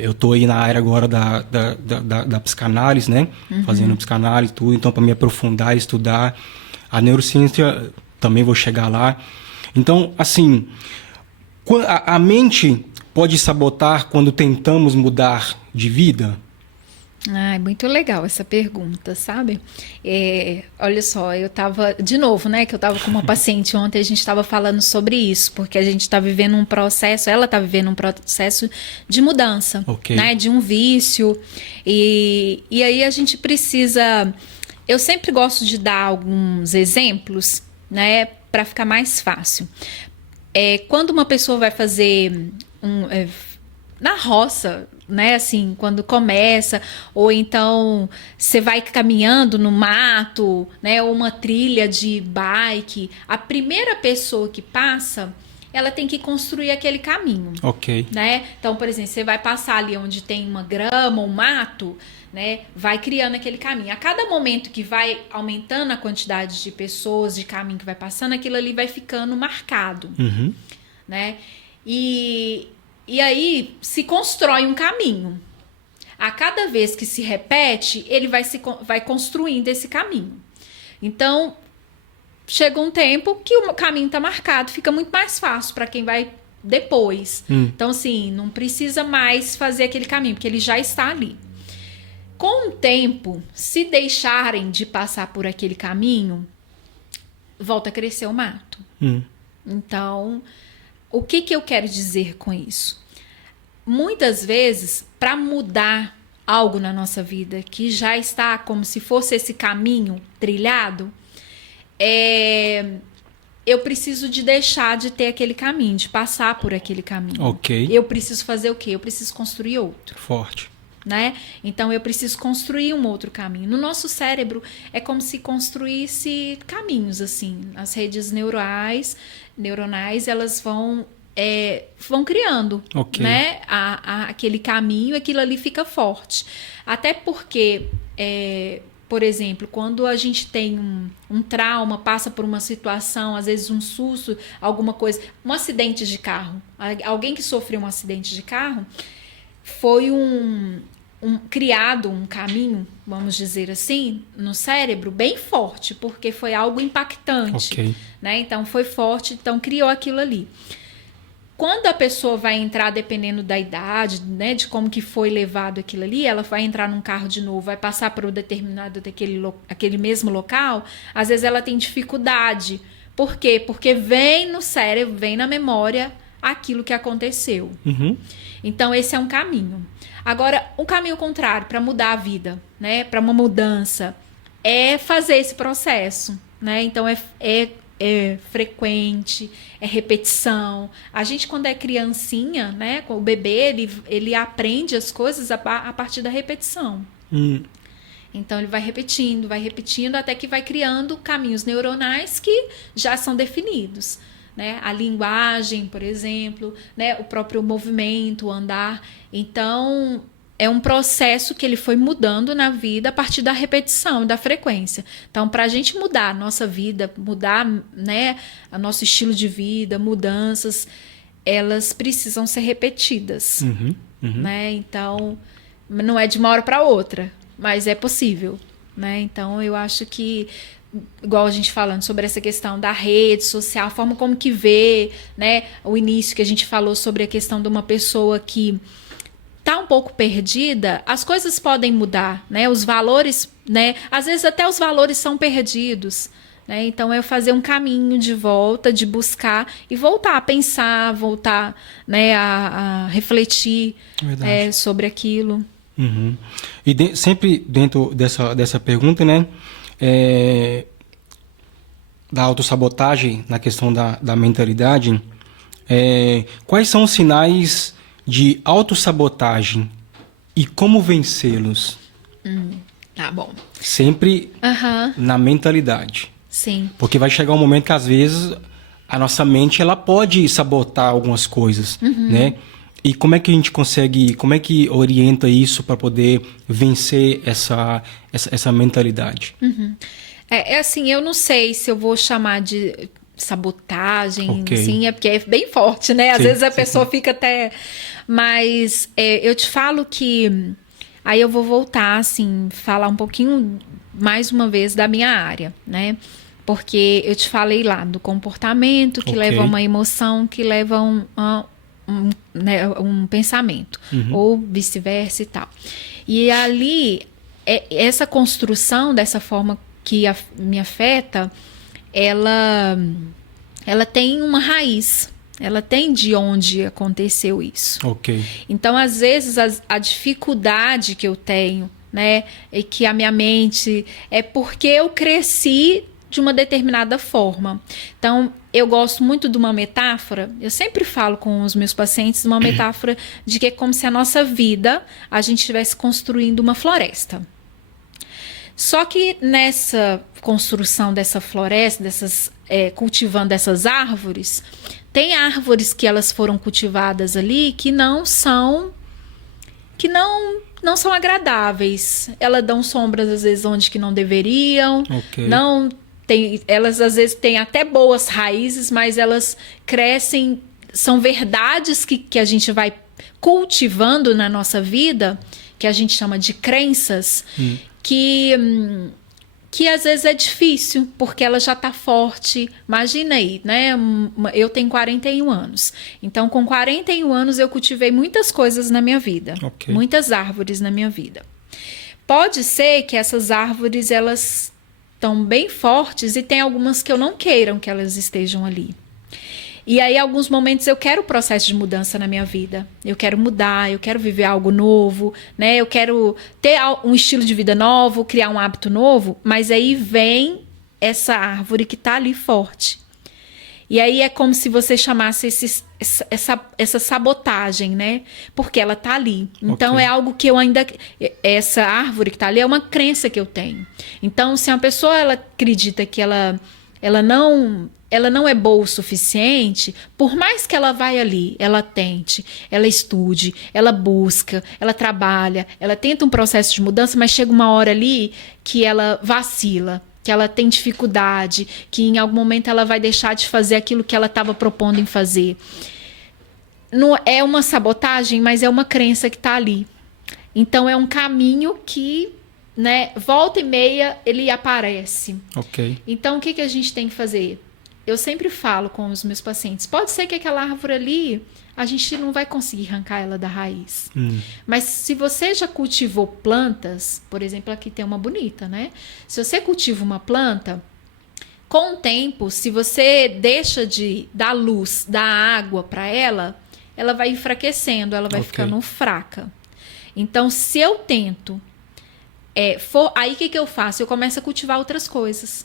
Eu tô aí na área agora da psicanálise, né? Fazendo psicanálise e tudo. Então, para me aprofundar, estudar a neurociência, também vou chegar lá. Então, assim, a mente pode sabotar quando tentamos mudar de vida? Ai, muito legal essa pergunta, sabe? Olha só, eu tava, de novo, né, que eu tava com uma paciente ontem, a gente tava falando sobre isso, porque a gente tá vivendo um processo, ela tá vivendo um processo de mudança, Ok. né, de um vício, e aí a gente precisa, eu sempre gosto de dar alguns exemplos, né, para ficar mais fácil. Quando uma pessoa vai fazer na roça, né, assim, quando começa, ou então você vai caminhando no mato, né, ou uma trilha de bike, a primeira pessoa que passa, ela tem que construir aquele caminho. Ok. Né? Então, por exemplo, você vai passar ali onde tem uma grama, um mato, né? Vai criando aquele caminho. A cada momento que vai aumentando a quantidade de pessoas, de caminho que vai passando, aquilo ali vai ficando marcado, né? E aí se constrói um caminho. A cada vez que se repete, ele vai construindo esse caminho. Então, chega um tempo que o caminho está marcado, fica muito mais fácil para quem vai depois. Então, assim, não precisa mais fazer aquele caminho, porque ele já está ali. Com o tempo, se deixarem de passar por aquele caminho, volta a crescer o mato. Então, o que eu quero dizer com isso? Muitas vezes, para mudar algo na nossa vida que já está como se fosse esse caminho trilhado, eu preciso de deixar de ter aquele caminho, de passar por aquele caminho. Ok. Eu preciso fazer o quê? Eu preciso construir outro. Forte. Né? Então eu preciso construir um outro caminho. No nosso cérebro é como se construísse caminhos assim. As redes neuronais elas vão criando, Ok. né? Aquele caminho, aquilo ali fica forte. Até porque, por exemplo, quando a gente tem um trauma, passa por uma situação, às vezes um susto, alguma coisa, um acidente de carro, alguém que sofreu um acidente de carro, foi criado um caminho, vamos dizer assim, no cérebro bem forte, porque foi algo impactante. Ok. Né? Então foi forte, então criou aquilo ali. Quando a pessoa vai entrar, dependendo da idade, né, de como que foi levado aquilo ali, ela vai entrar num carro de novo, vai passar por um determinado aquele mesmo local, às vezes ela tem dificuldade. Por quê? Porque vem no cérebro, vem na memória aquilo que aconteceu. Uhum. Então, esse é um caminho. Agora, um caminho contrário para mudar a vida, né? Para uma mudança, é fazer esse processo, né? Então, é frequente, é repetição. A gente, quando é criancinha, né? O bebê, ele aprende as coisas a partir da repetição. Então, ele vai repetindo, até que vai criando caminhos neuronais que já são definidos. Né? A linguagem, por exemplo, né? O próprio movimento, o andar. Então, é um processo que ele foi mudando na vida a partir da repetição e da frequência. Então, para a gente mudar a nossa vida, mudar, né, o nosso estilo de vida, mudanças, elas precisam ser repetidas. Né? Então, não é de uma hora para outra, mas é possível. Né? Então, eu acho que, igual a gente falando sobre essa questão da rede social, a forma como que vê, né? O início que a gente falou sobre a questão de uma pessoa que tá um pouco perdida, as coisas podem mudar, né? Os valores, né? Às vezes até os valores são perdidos, né? Então é fazer um caminho de volta, de buscar e voltar a pensar, voltar, né, a refletir sobre aquilo. E sempre dentro dessa pergunta, né? Da autossabotagem, na questão da mentalidade, quais são os sinais de autossabotagem e como vencê-los? Tá bom. Sempre na mentalidade. Sim. Porque vai chegar um momento que, às vezes, a nossa mente ela pode sabotar algumas coisas, né? E como é que a gente consegue, como é que orienta isso para poder vencer essa mentalidade? É assim, eu não sei se eu vou chamar de sabotagem, Ok. assim, porque é bem forte, né? Às Sim, vezes a sim, pessoa sim. fica até... Mas eu te falo que... Aí eu vou voltar, assim, falar um pouquinho, mais uma vez, da minha área, né? Porque eu te falei lá do comportamento, que Ok. leva a uma emoção, que leva né, um pensamento, ou vice-versa e tal. E ali, essa construção dessa forma que me afeta, ela tem uma raiz, ela tem de onde aconteceu isso. Ok. Então, às vezes, a dificuldade que eu tenho, né, e que a minha mente é porque eu cresci de uma determinada forma. Então, eu gosto muito de uma metáfora, eu sempre falo com os meus pacientes uma metáfora de que é como se a nossa vida, a gente estivesse construindo uma floresta. Só que nessa construção dessa floresta, cultivando essas árvores, tem árvores que elas foram cultivadas ali que não são agradáveis. Elas dão sombras às vezes onde que não deveriam. Ok. Elas às vezes têm até boas raízes, mas elas crescem, são verdades que a gente vai cultivando na nossa vida, que a gente chama de crenças, que às vezes é difícil, porque ela já está forte. Imagina aí, né? Eu tenho 41 anos. Então, com 41 anos, eu cultivei muitas coisas na minha vida. Ok. Muitas árvores na minha vida. Pode ser que essas árvores, elas estão bem fortes e tem algumas que eu não queiram que elas estejam ali. E aí, em alguns momentos, eu quero o processo de mudança na minha vida. Eu quero mudar, eu quero viver algo novo, né? Eu quero ter um estilo de vida novo, criar um hábito novo. Mas aí vem essa árvore que está ali forte. E aí é como se você chamasse essa sabotagem, né? Porque ela está ali. Então, Ok. é algo que eu ainda... Essa árvore que está ali é uma crença que eu tenho. Então, se uma pessoa ela acredita que ela não é boa o suficiente, por mais que ela vai ali, ela tente, ela estude, ela busca, ela trabalha, ela tenta um processo de mudança, mas chega uma hora ali que ela vacila, que ela tem dificuldade, que em algum momento ela vai deixar de fazer aquilo que ela estava propondo em fazer. Não é uma sabotagem, mas é uma crença que está ali. Então é um caminho que, né, volta e meia ele aparece. Ok. Então o que a gente tem que fazer? Eu sempre falo com os meus pacientes, pode ser que aquela árvore ali, a gente não vai conseguir arrancar ela da raiz. Mas se você já cultivou plantas, por exemplo, aqui tem uma bonita, né? Se você cultiva uma planta, Com o tempo, se você deixa de dar luz, dar água para ela, ela vai enfraquecendo, ela vai ficando fraca. Então, se eu tento, aí o que eu faço? Eu começo a cultivar outras coisas.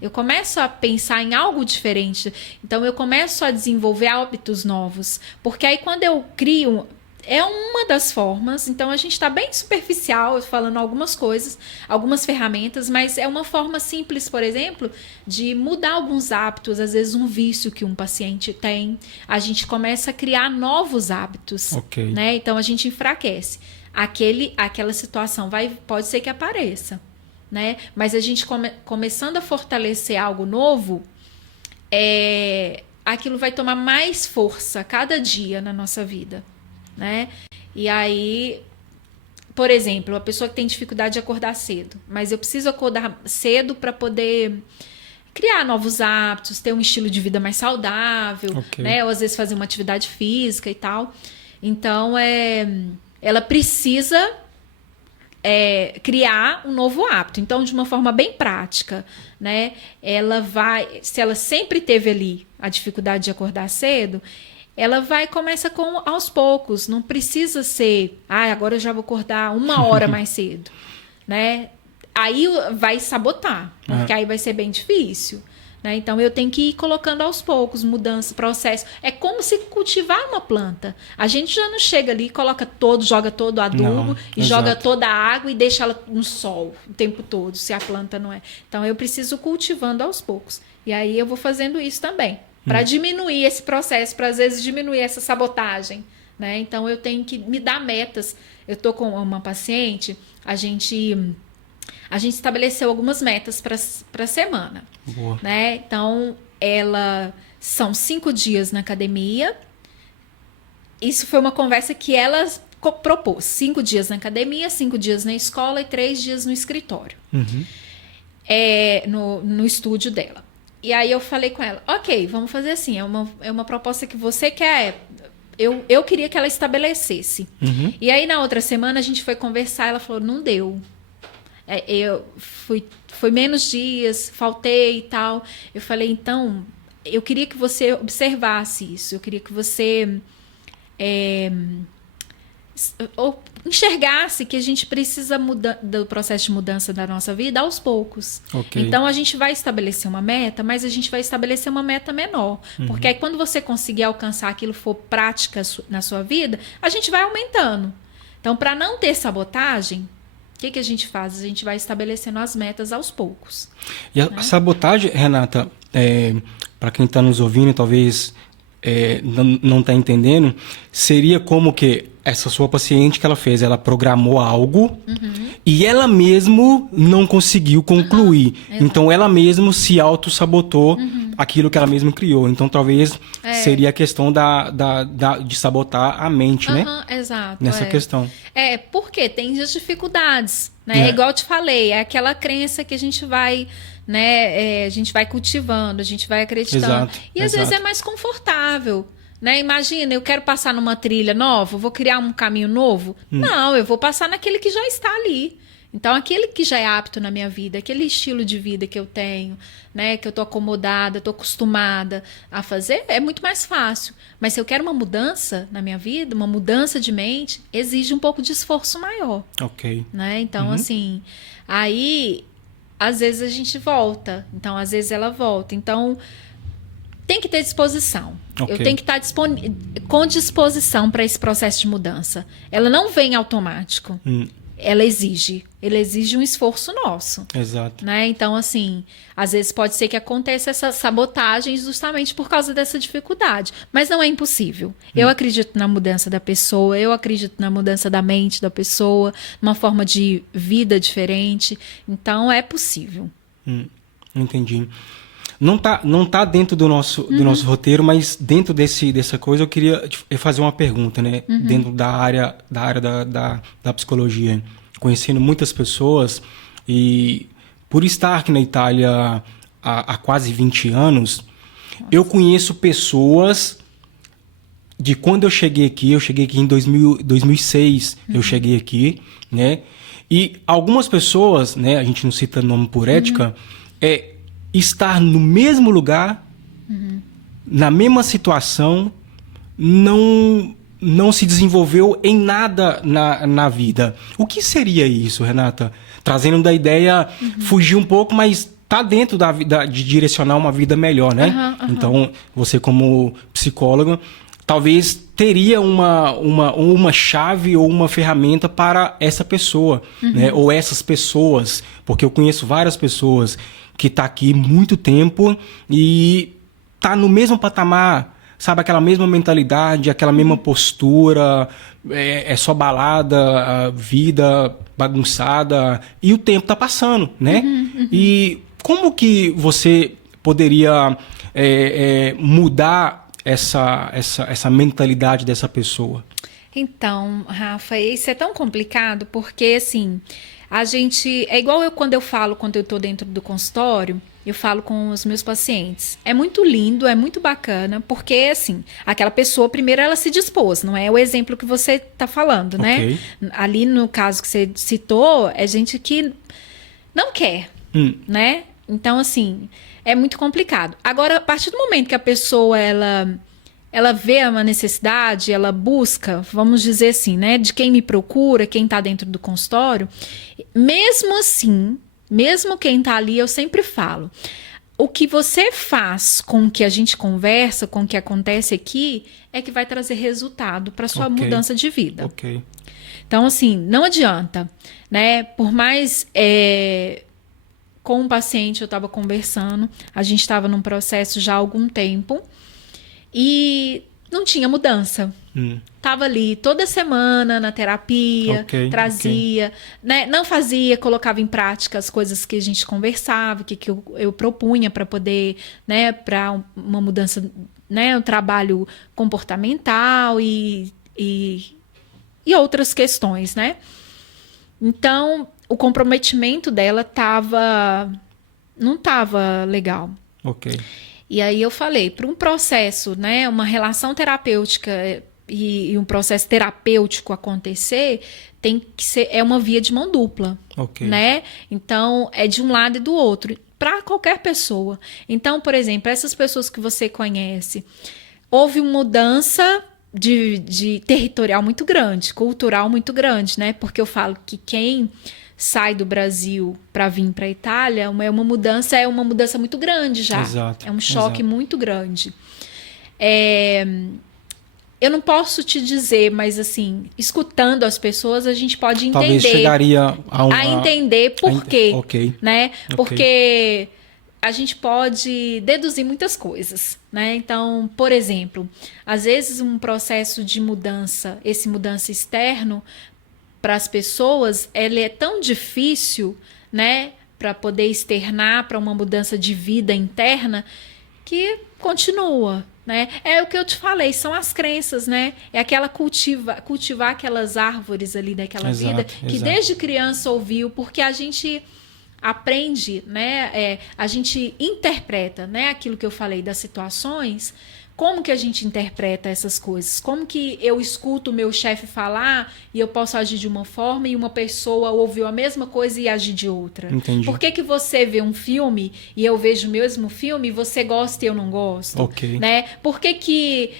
Eu começo a pensar em algo diferente. Então, eu começo a desenvolver hábitos novos. Porque aí, quando eu crio... É uma das formas, então a gente está bem superficial falando algumas coisas, algumas ferramentas, mas é uma forma simples, por exemplo, de mudar alguns hábitos, às vezes um vício que um paciente tem, a gente começa a criar novos hábitos, né? Então a gente enfraquece. Aquela situação pode ser que apareça, né? Mas a gente começando a fortalecer algo novo, aquilo vai tomar mais força cada dia na nossa vida. Né? E aí, por exemplo, a pessoa que tem dificuldade de acordar cedo, mas eu preciso acordar cedo para poder criar novos hábitos, ter um estilo de vida mais saudável, né? Ou às vezes fazer uma atividade física e tal. Então, ela precisa criar um novo hábito. Então, de uma forma bem prática, né? Se ela sempre teve ali a dificuldade de acordar cedo, ela começa aos poucos, não precisa ser, agora eu já vou acordar 1 hora mais cedo, né? Aí vai sabotar, porque aí vai ser bem difícil, né? Então eu tenho que ir colocando aos poucos, mudança, processo. É como se cultivar uma planta. A gente já não chega ali, joga todo o adubo joga toda a água e deixa ela no sol o tempo todo, se a planta não é. Então eu preciso cultivando aos poucos. E aí eu vou fazendo isso também. Para diminuir esse processo, para às vezes diminuir essa sabotagem, né? Então eu tenho que me dar metas. Eu tô com uma paciente, a gente estabeleceu algumas metas para a semana, né? Então são 5 dias na academia. Isso foi uma conversa que ela propôs: 5 dias na academia, 5 dias na escola e 3 dias no escritório, no estúdio dela. E aí eu falei com ela, ok, vamos fazer assim, é uma proposta que você quer, eu queria que ela estabelecesse. E aí na outra semana a gente foi conversar, ela falou, não deu. Foi menos dias, faltei e tal. Eu falei, então, eu queria que você observasse isso, eu queria que você enxergasse que a gente precisa do processo de mudança da nossa vida aos poucos. Então a gente vai estabelecer uma meta, mas a gente vai estabelecer uma meta menor. Porque aí quando você conseguir alcançar aquilo, for prática na sua vida, a gente vai aumentando. Então, para não ter sabotagem, o que a gente faz? A gente vai estabelecendo as metas aos poucos. E a sabotagem, Renata, para quem está nos ouvindo, talvez não está entendendo, seria como que essa sua paciente que ela fez, ela programou algo e ela mesmo não conseguiu concluir. Então ela mesmo se auto-sabotou aquilo que ela mesma criou. Então talvez seria a questão de sabotar a mente, né? Exato. Nessa questão. Porque tem as dificuldades, né? Igual eu te falei, é aquela crença que a gente vai, né? A gente vai cultivando, a gente vai acreditando. Às vezes é mais confortável. Né? Imagina, eu quero passar numa trilha nova, vou criar um caminho novo? Não, eu vou passar naquele que já está ali. Então, aquele que já é apto na minha vida, aquele estilo de vida que eu tenho, né? Que eu estou acomodada, estou acostumada a fazer, é muito mais fácil. Mas se eu quero uma mudança na minha vida, uma mudança de mente, exige um pouco de esforço maior. Né? Então, assim, aí, às vezes a gente volta. Então, às vezes ela volta. Então, tem que ter disposição. Eu tenho que estar com disposição para esse processo de mudança. Ela não vem automático. Ela exige um esforço nosso. Né? Então, assim, às vezes pode ser que aconteça essa sabotagem justamente por causa dessa dificuldade. Mas não é impossível. Eu acredito na mudança da pessoa, eu acredito na mudança da mente da pessoa, numa forma de vida diferente. Então, é possível. Entendi. Não tá dentro do nosso roteiro, mas dentro dessa coisa eu queria fazer uma pergunta, né? Dentro da área da psicologia. Conhecendo muitas pessoas e por estar aqui na Itália há quase 20 anos, eu conheço pessoas de quando eu cheguei aqui em 2006, eu cheguei aqui, né? E algumas pessoas, né? A gente não cita nome por ética, estar no mesmo lugar, na mesma situação, não se desenvolveu em nada na vida. O que seria isso, Renata? Trazendo da ideia, fugir um pouco, mas tá dentro da vida, de direcionar uma vida melhor, né? Então, você como psicóloga, talvez teria uma chave ou uma ferramenta para essa pessoa, né? Ou essas pessoas, porque eu conheço várias pessoas que tá aqui muito tempo e tá no mesmo patamar, sabe? Aquela mesma mentalidade, aquela mesma postura, é só balada, vida bagunçada, e o tempo tá passando, né? E como que você poderia mudar essa mentalidade dessa pessoa? Então, Rafa, isso é tão complicado porque, assim, a gente... É igual quando eu estou dentro do consultório, eu falo com os meus pacientes. É muito lindo, é muito bacana, porque, assim, aquela pessoa, primeiro, ela se dispôs, não é o exemplo que você está falando, né? Ali, no caso que você citou, é gente que não quer, né? Então, assim, é muito complicado. Agora, a partir do momento que a pessoa, ela vê uma necessidade, ela busca, vamos dizer assim, né, de quem me procura, quem está dentro do consultório, mesmo assim, mesmo quem está ali, eu sempre falo, o que você faz com o que a gente conversa, com o que acontece aqui, é que vai trazer resultado para sua mudança de vida. Então, assim, não adianta, né, por mais... Com um paciente eu estava conversando, a gente estava num processo já há algum tempo e não tinha mudança. Tava ali toda semana na terapia, trazia, né? Não fazia, colocava em prática as coisas que a gente conversava, que eu propunha para poder, né, para uma mudança, né, um trabalho comportamental e outras questões, né? Então, o comprometimento dela não estava legal. E aí eu falei, para um processo, né, uma relação terapêutica e um processo terapêutico acontecer, tem que ser, é uma via de mão dupla, né? Então, é de um lado e do outro, para qualquer pessoa. Então, por exemplo, essas pessoas que você conhece, houve uma mudança de territorial muito grande, cultural muito grande, né? Porque eu falo que quem sai do Brasil para vir para a Itália é uma mudança muito grande já. É um choque muito grande. Eu não posso te dizer, mas assim, escutando as pessoas, a gente pode entender. Talvez chegaria a entender por quê, né? Porque a gente pode deduzir muitas coisas, né? Então, por exemplo, às vezes um processo de mudança, esse mudança externo, para as pessoas, ele é tão difícil, né, para poder externar para uma mudança de vida interna, que continua, né? É o que eu te falei, são as crenças, né? É aquela cultivar aquelas árvores ali daquela vida que desde criança ouviu, porque a gente aprende, né? A gente interpreta, né? Aquilo que eu falei das situações. Como que a gente interpreta essas coisas? Como que eu escuto o meu chefe falar e eu posso agir de uma forma e uma pessoa ouviu a mesma coisa e agir de outra? Entendi. Por que você vê um filme e eu vejo o mesmo filme e você gosta e eu não gosto? Né? Por que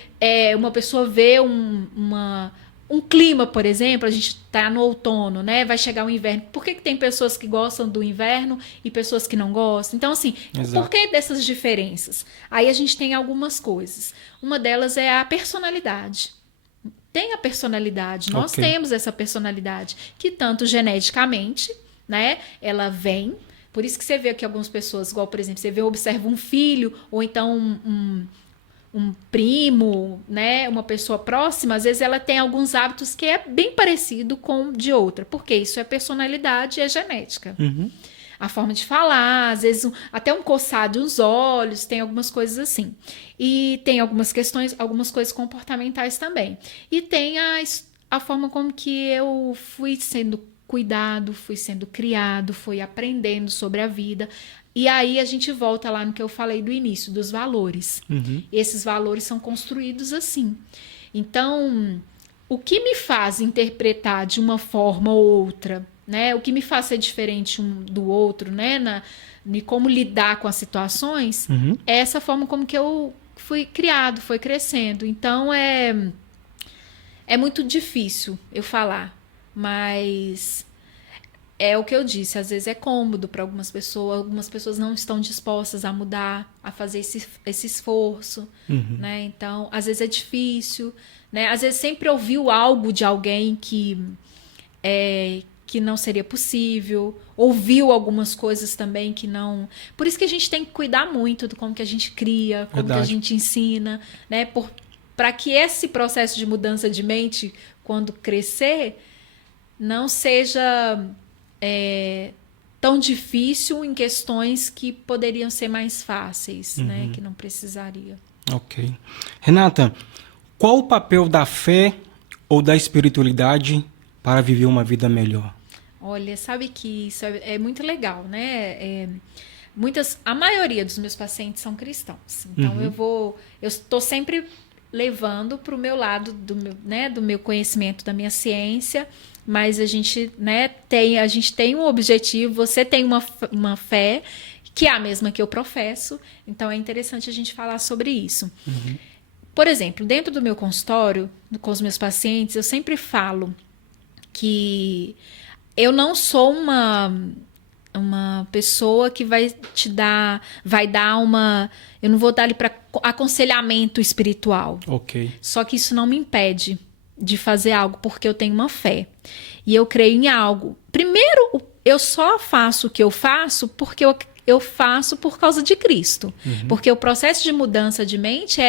uma pessoa vê um clima, por exemplo, a gente está no outono, né? Vai chegar o inverno. Por que tem pessoas que gostam do inverno e pessoas que não gostam? Então, assim, por que dessas diferenças? Aí a gente tem algumas coisas. Uma delas é a personalidade. Tem a personalidade. Nós temos essa personalidade que tanto geneticamente, né? Ela vem. Por isso que você vê que algumas pessoas, igual, por exemplo, você observa um filho ou então um primo, né, uma pessoa próxima, às vezes ela tem alguns hábitos que é bem parecido com de outra, porque isso é personalidade e é genética. A forma de falar, às vezes até um coçado nos olhos, tem algumas coisas assim. E tem algumas questões, algumas coisas comportamentais também. E tem a forma como que eu fui sendo cuidado, fui sendo criado, fui aprendendo sobre a vida. E aí a gente volta lá no que eu falei do início, dos valores. Esses valores são construídos assim. Então, o que me faz interpretar de uma forma ou outra, né? O que me faz ser diferente um do outro, né? De como lidar com as situações, é essa forma como que eu fui criado, foi crescendo. Então, é muito difícil eu falar, mas é o que eu disse, às vezes é cômodo para algumas pessoas não estão dispostas a mudar, a fazer esse esforço, né? Então, às vezes é difícil, né? Às vezes sempre ouviu algo de alguém que não seria possível, ouviu algumas coisas também que não... Por isso que a gente tem que cuidar muito de como que a gente cria, como que a gente ensina, né? Para que esse processo de mudança de mente, quando crescer, não seja tão difícil em questões que poderiam ser mais fáceis, né? Que não precisaria. Ok. Renata, qual o papel da fé ou da espiritualidade para viver uma vida melhor? Olha, sabe que isso é muito legal, né? A maioria dos meus pacientes são cristãos. Então, eu estou sempre levando para o meu lado do meu conhecimento, da minha ciência, mas a gente, né, tem um objetivo, você tem uma fé que é a mesma que eu professo, então é interessante a gente falar sobre isso. Por exemplo, dentro do meu consultório, com os meus pacientes, eu sempre falo que eu não sou uma pessoa que vai dar uma... Eu não vou dar ali para aconselhamento espiritual. Ok. Só que isso não me impede de fazer algo, porque eu tenho uma fé. E eu creio em algo. Primeiro, eu só faço o que eu faço porque eu faço por causa de Cristo. Porque o processo de mudança de mente,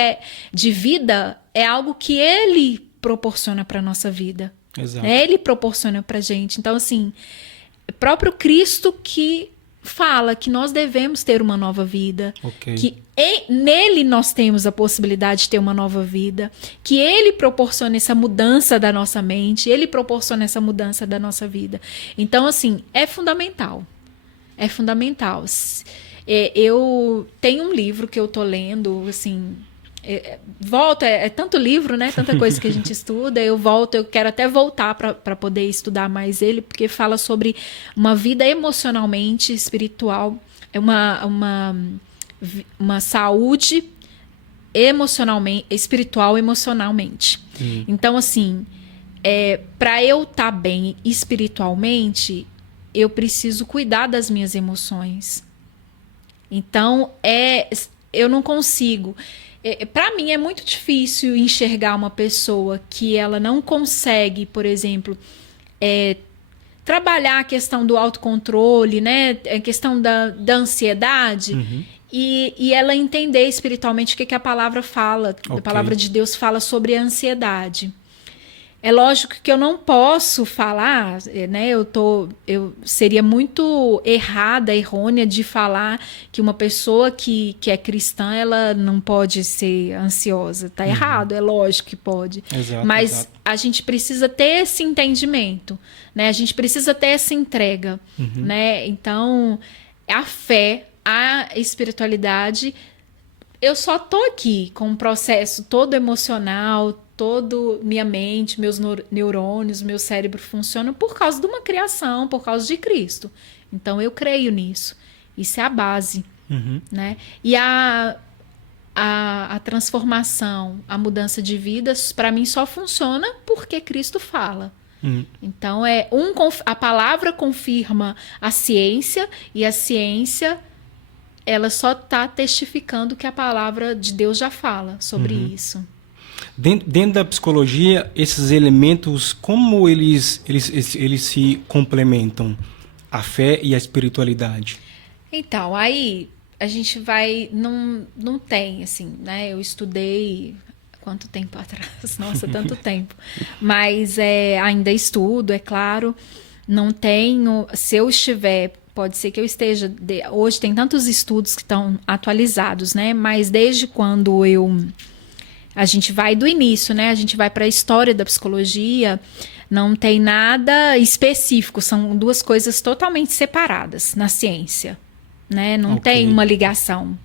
de vida, é algo que Ele proporciona para a nossa vida. Exato. Ele proporciona pra gente. Então, assim, é próprio Cristo que fala que nós devemos ter uma nova vida. Ok. Que nele nós temos a possibilidade de ter uma nova vida. Que ele proporciona essa mudança da nossa mente. Ele proporciona essa mudança da nossa vida. Então, assim, é fundamental. É fundamental. Eu tenho um livro que eu tô lendo, assim... é tanto livro, né? Tanta coisa que a gente estuda. Eu quero até voltar para poder estudar mais ele, porque fala sobre uma vida emocionalmente espiritual, uma saúde espiritual emocionalmente. Então, assim, para eu estar bem espiritualmente, eu preciso cuidar das minhas emoções. Então, eu não consigo... Para mim é muito difícil enxergar uma pessoa que ela não consegue, por exemplo, trabalhar a questão do autocontrole, né? A questão da ansiedade, e ela entender espiritualmente o que a palavra fala, a palavra de Deus fala sobre a ansiedade. É lógico que eu não posso falar, né? Eu seria muito errônea de falar que uma pessoa que é cristã, ela não pode ser ansiosa. Tá errado, é lógico que pode. Exato, mas a gente precisa ter esse entendimento, né? A gente precisa ter essa entrega, né? Então, a fé, a espiritualidade, eu só tô aqui com um processo todo emocional, minha mente, meus neurônios, meu cérebro funcionam por causa de uma criação, por causa de Cristo. Então, eu creio nisso. Isso é a base. Né? E a transformação, a mudança de vidas, para mim, só funciona porque Cristo fala. Então, a palavra confirma a ciência, e a ciência, ela só está testificando que a palavra de Deus já fala sobre isso. Dentro da psicologia, esses elementos, como eles se complementam? A fé e a espiritualidade? Então, aí a gente vai... Não tem, assim, né? Eu estudei... Quanto tempo atrás? Nossa, tanto tempo. Mas ainda estudo, é claro. Não tenho... Se eu estiver... Pode ser que eu esteja... Hoje tem tantos estudos que estão atualizados, né? Mas desde quando a gente vai do início, né? A gente vai para a história da psicologia, não tem nada específico, são duas coisas totalmente separadas na ciência, né? Não tem uma ligação.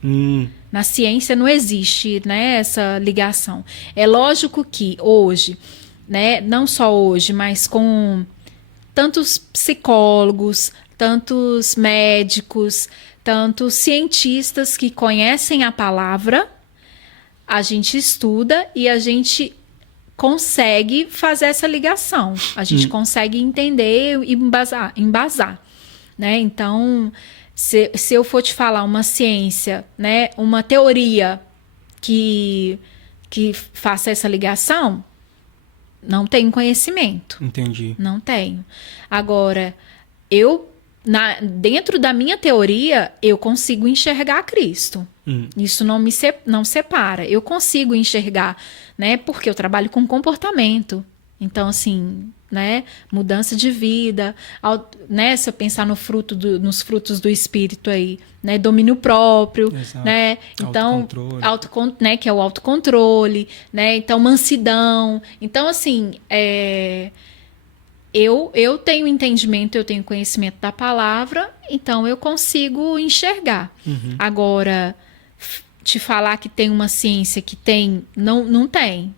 Na ciência não existe, né, essa ligação. É lógico que hoje, né, não só hoje, mas com tantos psicólogos, tantos médicos, tantos cientistas que conhecem a palavra, a gente estuda e a gente consegue fazer essa ligação. A gente consegue entender e embasar, né? Então, se eu for te falar uma ciência, né, uma teoria que faça essa ligação, não tenho conhecimento. Entendi. Não tenho. Agora, dentro da minha teoria, eu consigo enxergar Cristo. Isso não separa. Eu consigo enxergar, né? Porque eu trabalho com comportamento. Então, assim, né? Mudança de vida, né? Se eu pensar nos frutos do espírito aí, né? Domínio próprio, exato, né? Então, autocontrole. né? Que é o autocontrole, né? Então, mansidão. Então, assim, eu tenho entendimento, eu tenho conhecimento da palavra, então eu consigo enxergar. Agora, te falar que tem uma ciência que tem, não tem.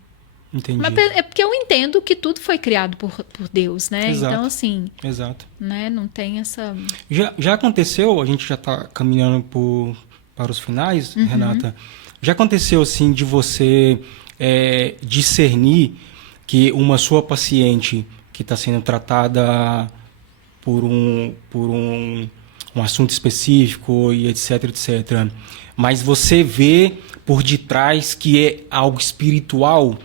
Entendi. Mas é porque eu entendo que tudo foi criado por Deus, né? Exato. Então, assim, exato. né? Não tem essa... Já aconteceu, a gente já está caminhando para os finais, Renata, já aconteceu assim de você discernir que uma sua paciente que está sendo tratada por um assunto específico e etc, mas você vê por detrás que é algo espiritual,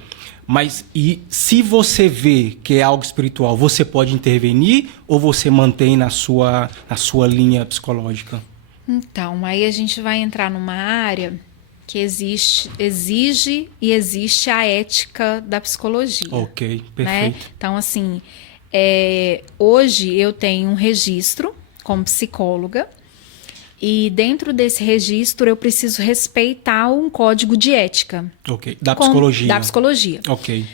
e se você vê que é algo espiritual, você pode intervenir ou você mantém na sua linha psicológica? Então, aí a gente vai entrar numa área que exige e existe a ética da psicologia. Ok, perfeito. Né? Então, assim, hoje eu tenho um registro como psicóloga e dentro desse registro eu preciso respeitar um código de ética. Ok, da psicologia. Da psicologia. Ok.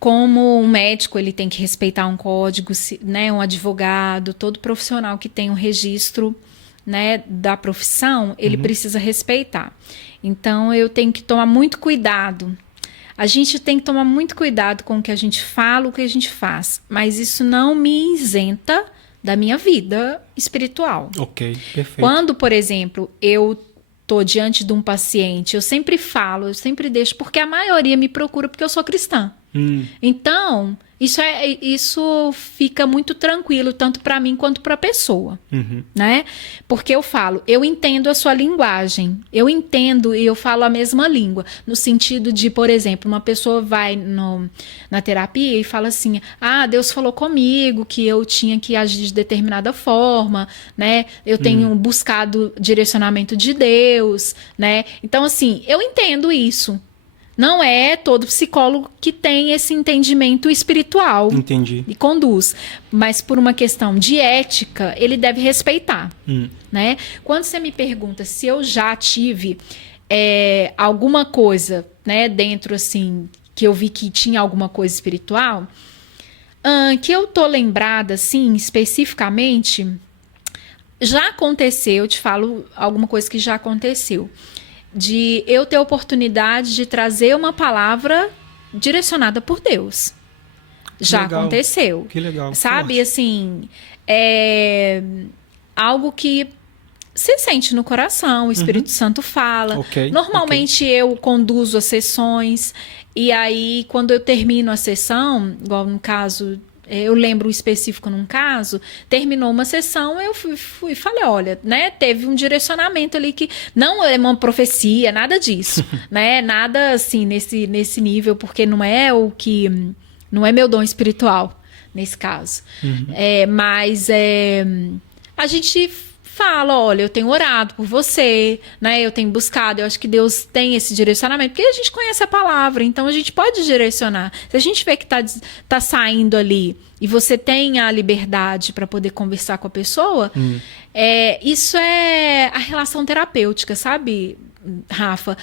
Como um médico, ele tem que respeitar um código, né? Um advogado, todo profissional que tem um registro, né, da profissão, ele precisa respeitar. Então, eu tenho que tomar muito cuidado. A gente tem que tomar muito cuidado com o que a gente fala, o que a gente faz. Mas isso não me isenta da minha vida espiritual. Ok, perfeito. Quando, por exemplo, eu estou diante de um paciente, eu sempre falo, eu sempre deixo, porque a maioria me procura porque eu sou cristã. Então, isso fica muito tranquilo, tanto para mim quanto para a pessoa, né? Porque eu falo, eu entendo a sua linguagem, eu entendo e eu falo a mesma língua, no sentido de, por exemplo, uma pessoa vai na terapia e fala assim, Deus falou comigo que eu tinha que agir de determinada forma, né? Eu tenho buscado direcionamento de Deus, né? Então, assim, eu entendo isso. Não é todo psicólogo que tem esse entendimento espiritual. Entendi. E conduz. Mas por uma questão de ética, ele deve respeitar. Né? Quando você me pergunta se eu já tive alguma coisa, né, dentro, assim, que eu vi que tinha alguma coisa espiritual, que eu tô lembrada, assim, especificamente, já aconteceu, eu te falo alguma coisa que já aconteceu, de eu ter a oportunidade de trazer uma palavra direcionada por Deus. Já legal. aconteceu. Que legal. Sabe, forte. assim, algo que se sente no coração, o Espírito Santo fala. Okay, Normalmente eu conduzo as sessões e aí quando eu termino a sessão, igual no caso... Eu lembro específico num caso, terminou uma sessão, eu fui e falei, olha, né, teve um direcionamento ali que não é uma profecia, nada disso, né, nada assim nesse nível, porque não é meu dom espiritual nesse caso. Mas a gente fala, olha, eu tenho orado por você, né? Eu tenho buscado, eu acho que Deus tem esse direcionamento, porque a gente conhece a palavra, então a gente pode direcionar. Se a gente vê que tá saindo ali e você tem a liberdade para poder conversar com a pessoa, isso é a relação terapêutica, sabe, Rafa?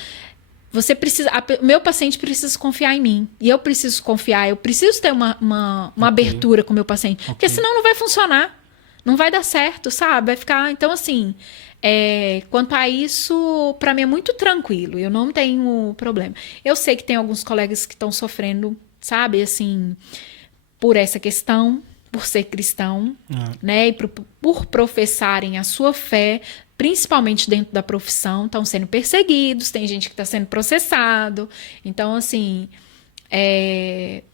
Você precisa, meu paciente precisa confiar em mim. E eu preciso confiar, eu preciso ter uma abertura com o meu paciente. Porque senão não vai funcionar. Não vai dar certo, sabe? Vai ficar... Então, assim, quanto a isso, para mim é muito tranquilo. Eu não tenho problema. Eu sei que tem alguns colegas que estão sofrendo, sabe? Assim, por essa questão. por ser cristão, né? E por professarem a sua fé, principalmente dentro da profissão, estão sendo perseguidos, tem gente que está sendo processado. Então, assim,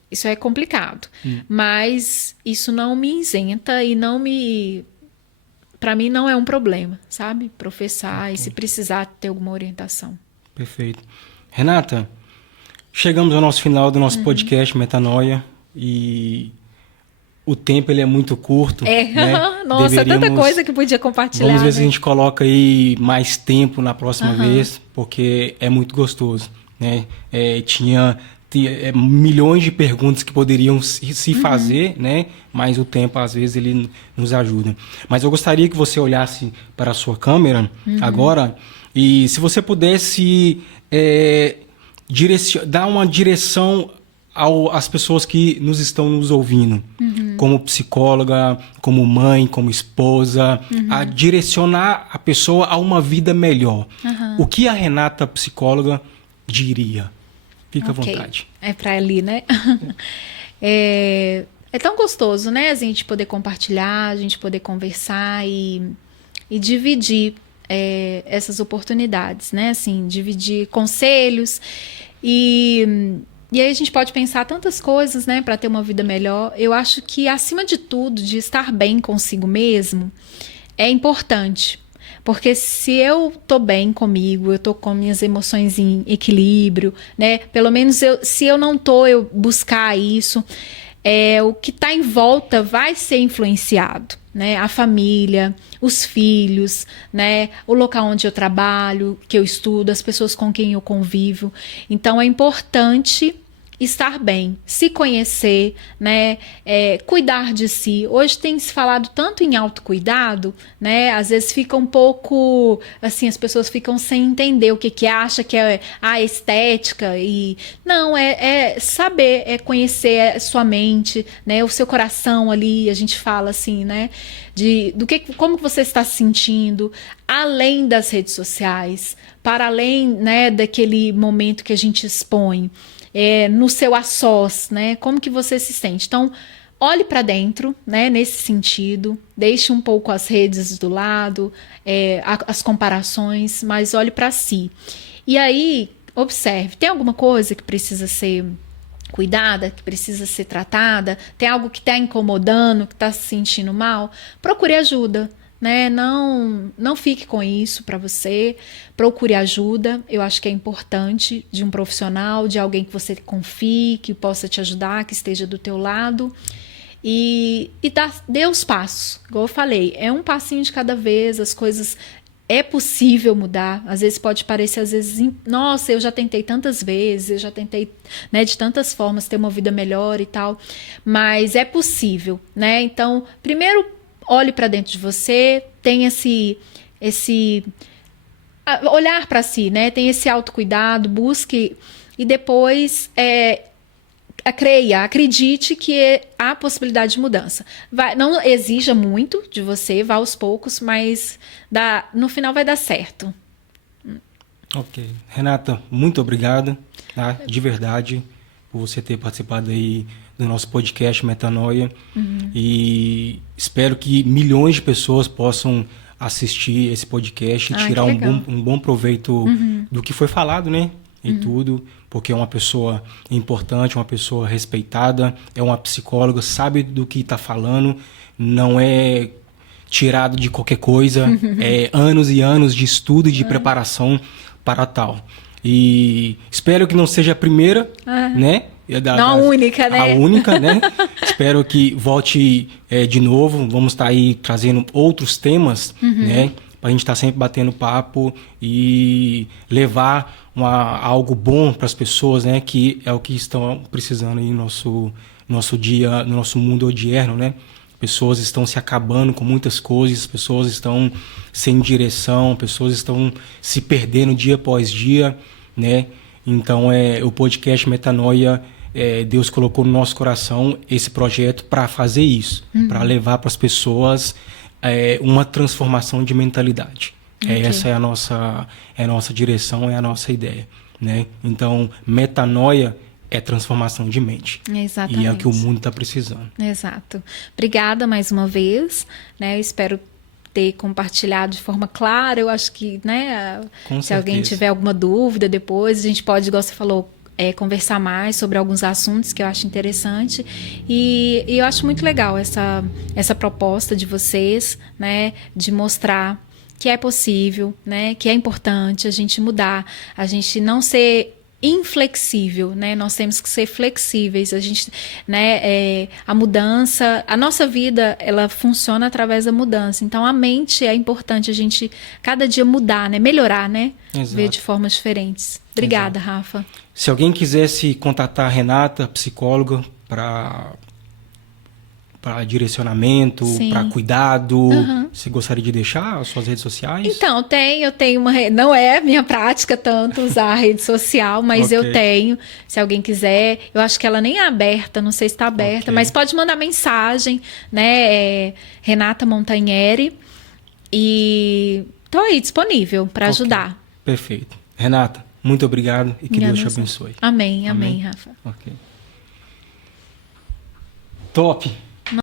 isso é complicado. Mas isso não me isenta e não me... Para mim não é um problema, sabe? Professar e se precisar ter alguma orientação. Perfeito. Renata, chegamos ao nosso final do nosso podcast Metanoia e o tempo ele é muito curto. Né? Nossa, tanta coisa que podia compartilhar. Vamos ver se a gente coloca aí mais tempo na próxima vez, porque é muito gostoso. Né? Tinha milhões de perguntas que poderiam se fazer, né? Mas o tempo, às vezes, ele nos ajuda. Mas eu gostaria que você olhasse para a sua câmera agora e se você pudesse dar uma direção às pessoas que estão nos ouvindo, como psicóloga, como mãe, como esposa, a direcionar a pessoa a uma vida melhor. O que a Renata, psicóloga, diria? Fica à vontade. É para ali, né? É tão gostoso, né? A gente poder compartilhar, a gente poder conversar e dividir essas oportunidades, né? Assim, dividir conselhos e aí a gente pode pensar tantas coisas, né? Para ter uma vida melhor. Eu acho que, acima de tudo, de estar bem consigo mesmo é importante. Porque se eu tô bem comigo, eu tô com minhas emoções em equilíbrio, né? Pelo menos se eu não tô, eu buscar isso, o que tá em volta vai ser influenciado, né? A família, os filhos, né? O local onde eu trabalho, que eu estudo, as pessoas com quem eu convivo. Então é importante estar bem, se conhecer, né? Cuidar de si. Hoje tem se falado tanto em autocuidado, né? Às vezes fica um pouco assim, as pessoas ficam sem entender o que acha que é a estética e não, é saber, é conhecer a sua mente, né? O seu coração ali, a gente fala assim, né? Como você está se sentindo, além das redes sociais, para além, né, daquele momento que a gente expõe. No seu a sós, né? Como que você se sente? Então, olhe para dentro, né? Nesse sentido, deixe um pouco as redes do lado, as comparações, mas olhe para si. E aí, observe, tem alguma coisa que precisa ser cuidada, que precisa ser tratada? Tem algo que está incomodando, que está se sentindo mal? Procure ajuda. Né? Não fique com isso para você, procure ajuda. Eu acho que é importante, de um profissional, de alguém que você confie, que possa te ajudar, que esteja do teu lado e dê os passos, igual eu falei, é um passinho de cada vez. As coisas é possível mudar. Às vezes pode parecer, nossa, eu já tentei tantas vezes, eu já tentei, né, de tantas formas ter uma vida melhor e tal, mas é possível, né? Então, primeiro, olhe para dentro de você, tem esse olhar para si, né? Tem esse autocuidado, busque e depois acredite que há possibilidade de mudança. Não exija muito de você, vá aos poucos, mas no final vai dar certo. Ok. Renata, muito obrigado, tá? De verdade, por você ter participado aí do nosso podcast Metanoia. E espero que milhões de pessoas possam assistir esse podcast e tirar um bom proveito do que foi falado, né? E tudo, porque é uma pessoa importante, uma pessoa respeitada, é uma psicóloga, sabe do que está falando, não é tirado de qualquer coisa, é anos e anos de estudo e de preparação para tal. E espero que não seja a primeira, né? Não a única, né? A única, né? Espero que volte de novo. Vamos estar aí trazendo outros temas, né? Para a gente estar sempre batendo papo e levar algo bom para as pessoas, né? Que é o que estão precisando aí no nosso dia, no nosso mundo odierno, né? Pessoas estão se acabando com muitas coisas, pessoas estão sem direção, pessoas estão se perdendo dia após dia, né? Então, o podcast Metanoia, Deus colocou no nosso coração esse projeto para fazer isso, para levar para as pessoas uma transformação de mentalidade. Essa é a nossa direção, é a nossa ideia, né? Então, metanoia é transformação de mente. Exatamente. E é o que o mundo está precisando. Exato. Obrigada mais uma vez, né? Eu espero ter compartilhado de forma clara. Eu acho que, né, Com se alguém certeza. tiver alguma dúvida depois, a gente pode, igual você falou, conversar mais sobre alguns assuntos que eu acho interessante. E eu acho muito legal essa proposta de vocês, né, de mostrar que é possível, né, que é importante a gente mudar, a gente não ser inflexível, né? Nós temos que ser flexíveis. A gente, né? A mudança, a nossa vida, ela funciona através da mudança. Então, a mente é importante a gente cada dia mudar, né? Melhorar, né? Exato. Ver de formas diferentes. Obrigada, Exato. Rafa. Se alguém quisesse contatar a Renata, psicóloga, para direcionamento, para cuidado, você gostaria de deixar as suas redes sociais? Então, eu tenho uma... Não é minha prática tanto usar a rede social, mas eu tenho. Se alguém quiser, eu acho que ela nem é aberta, não sei se está aberta, mas pode mandar mensagem, né? Renata Montanheri. E estou aí disponível para ajudar. Perfeito. Renata, muito obrigado e que Deus te abençoe. Amém, Rafa. Ok. Top!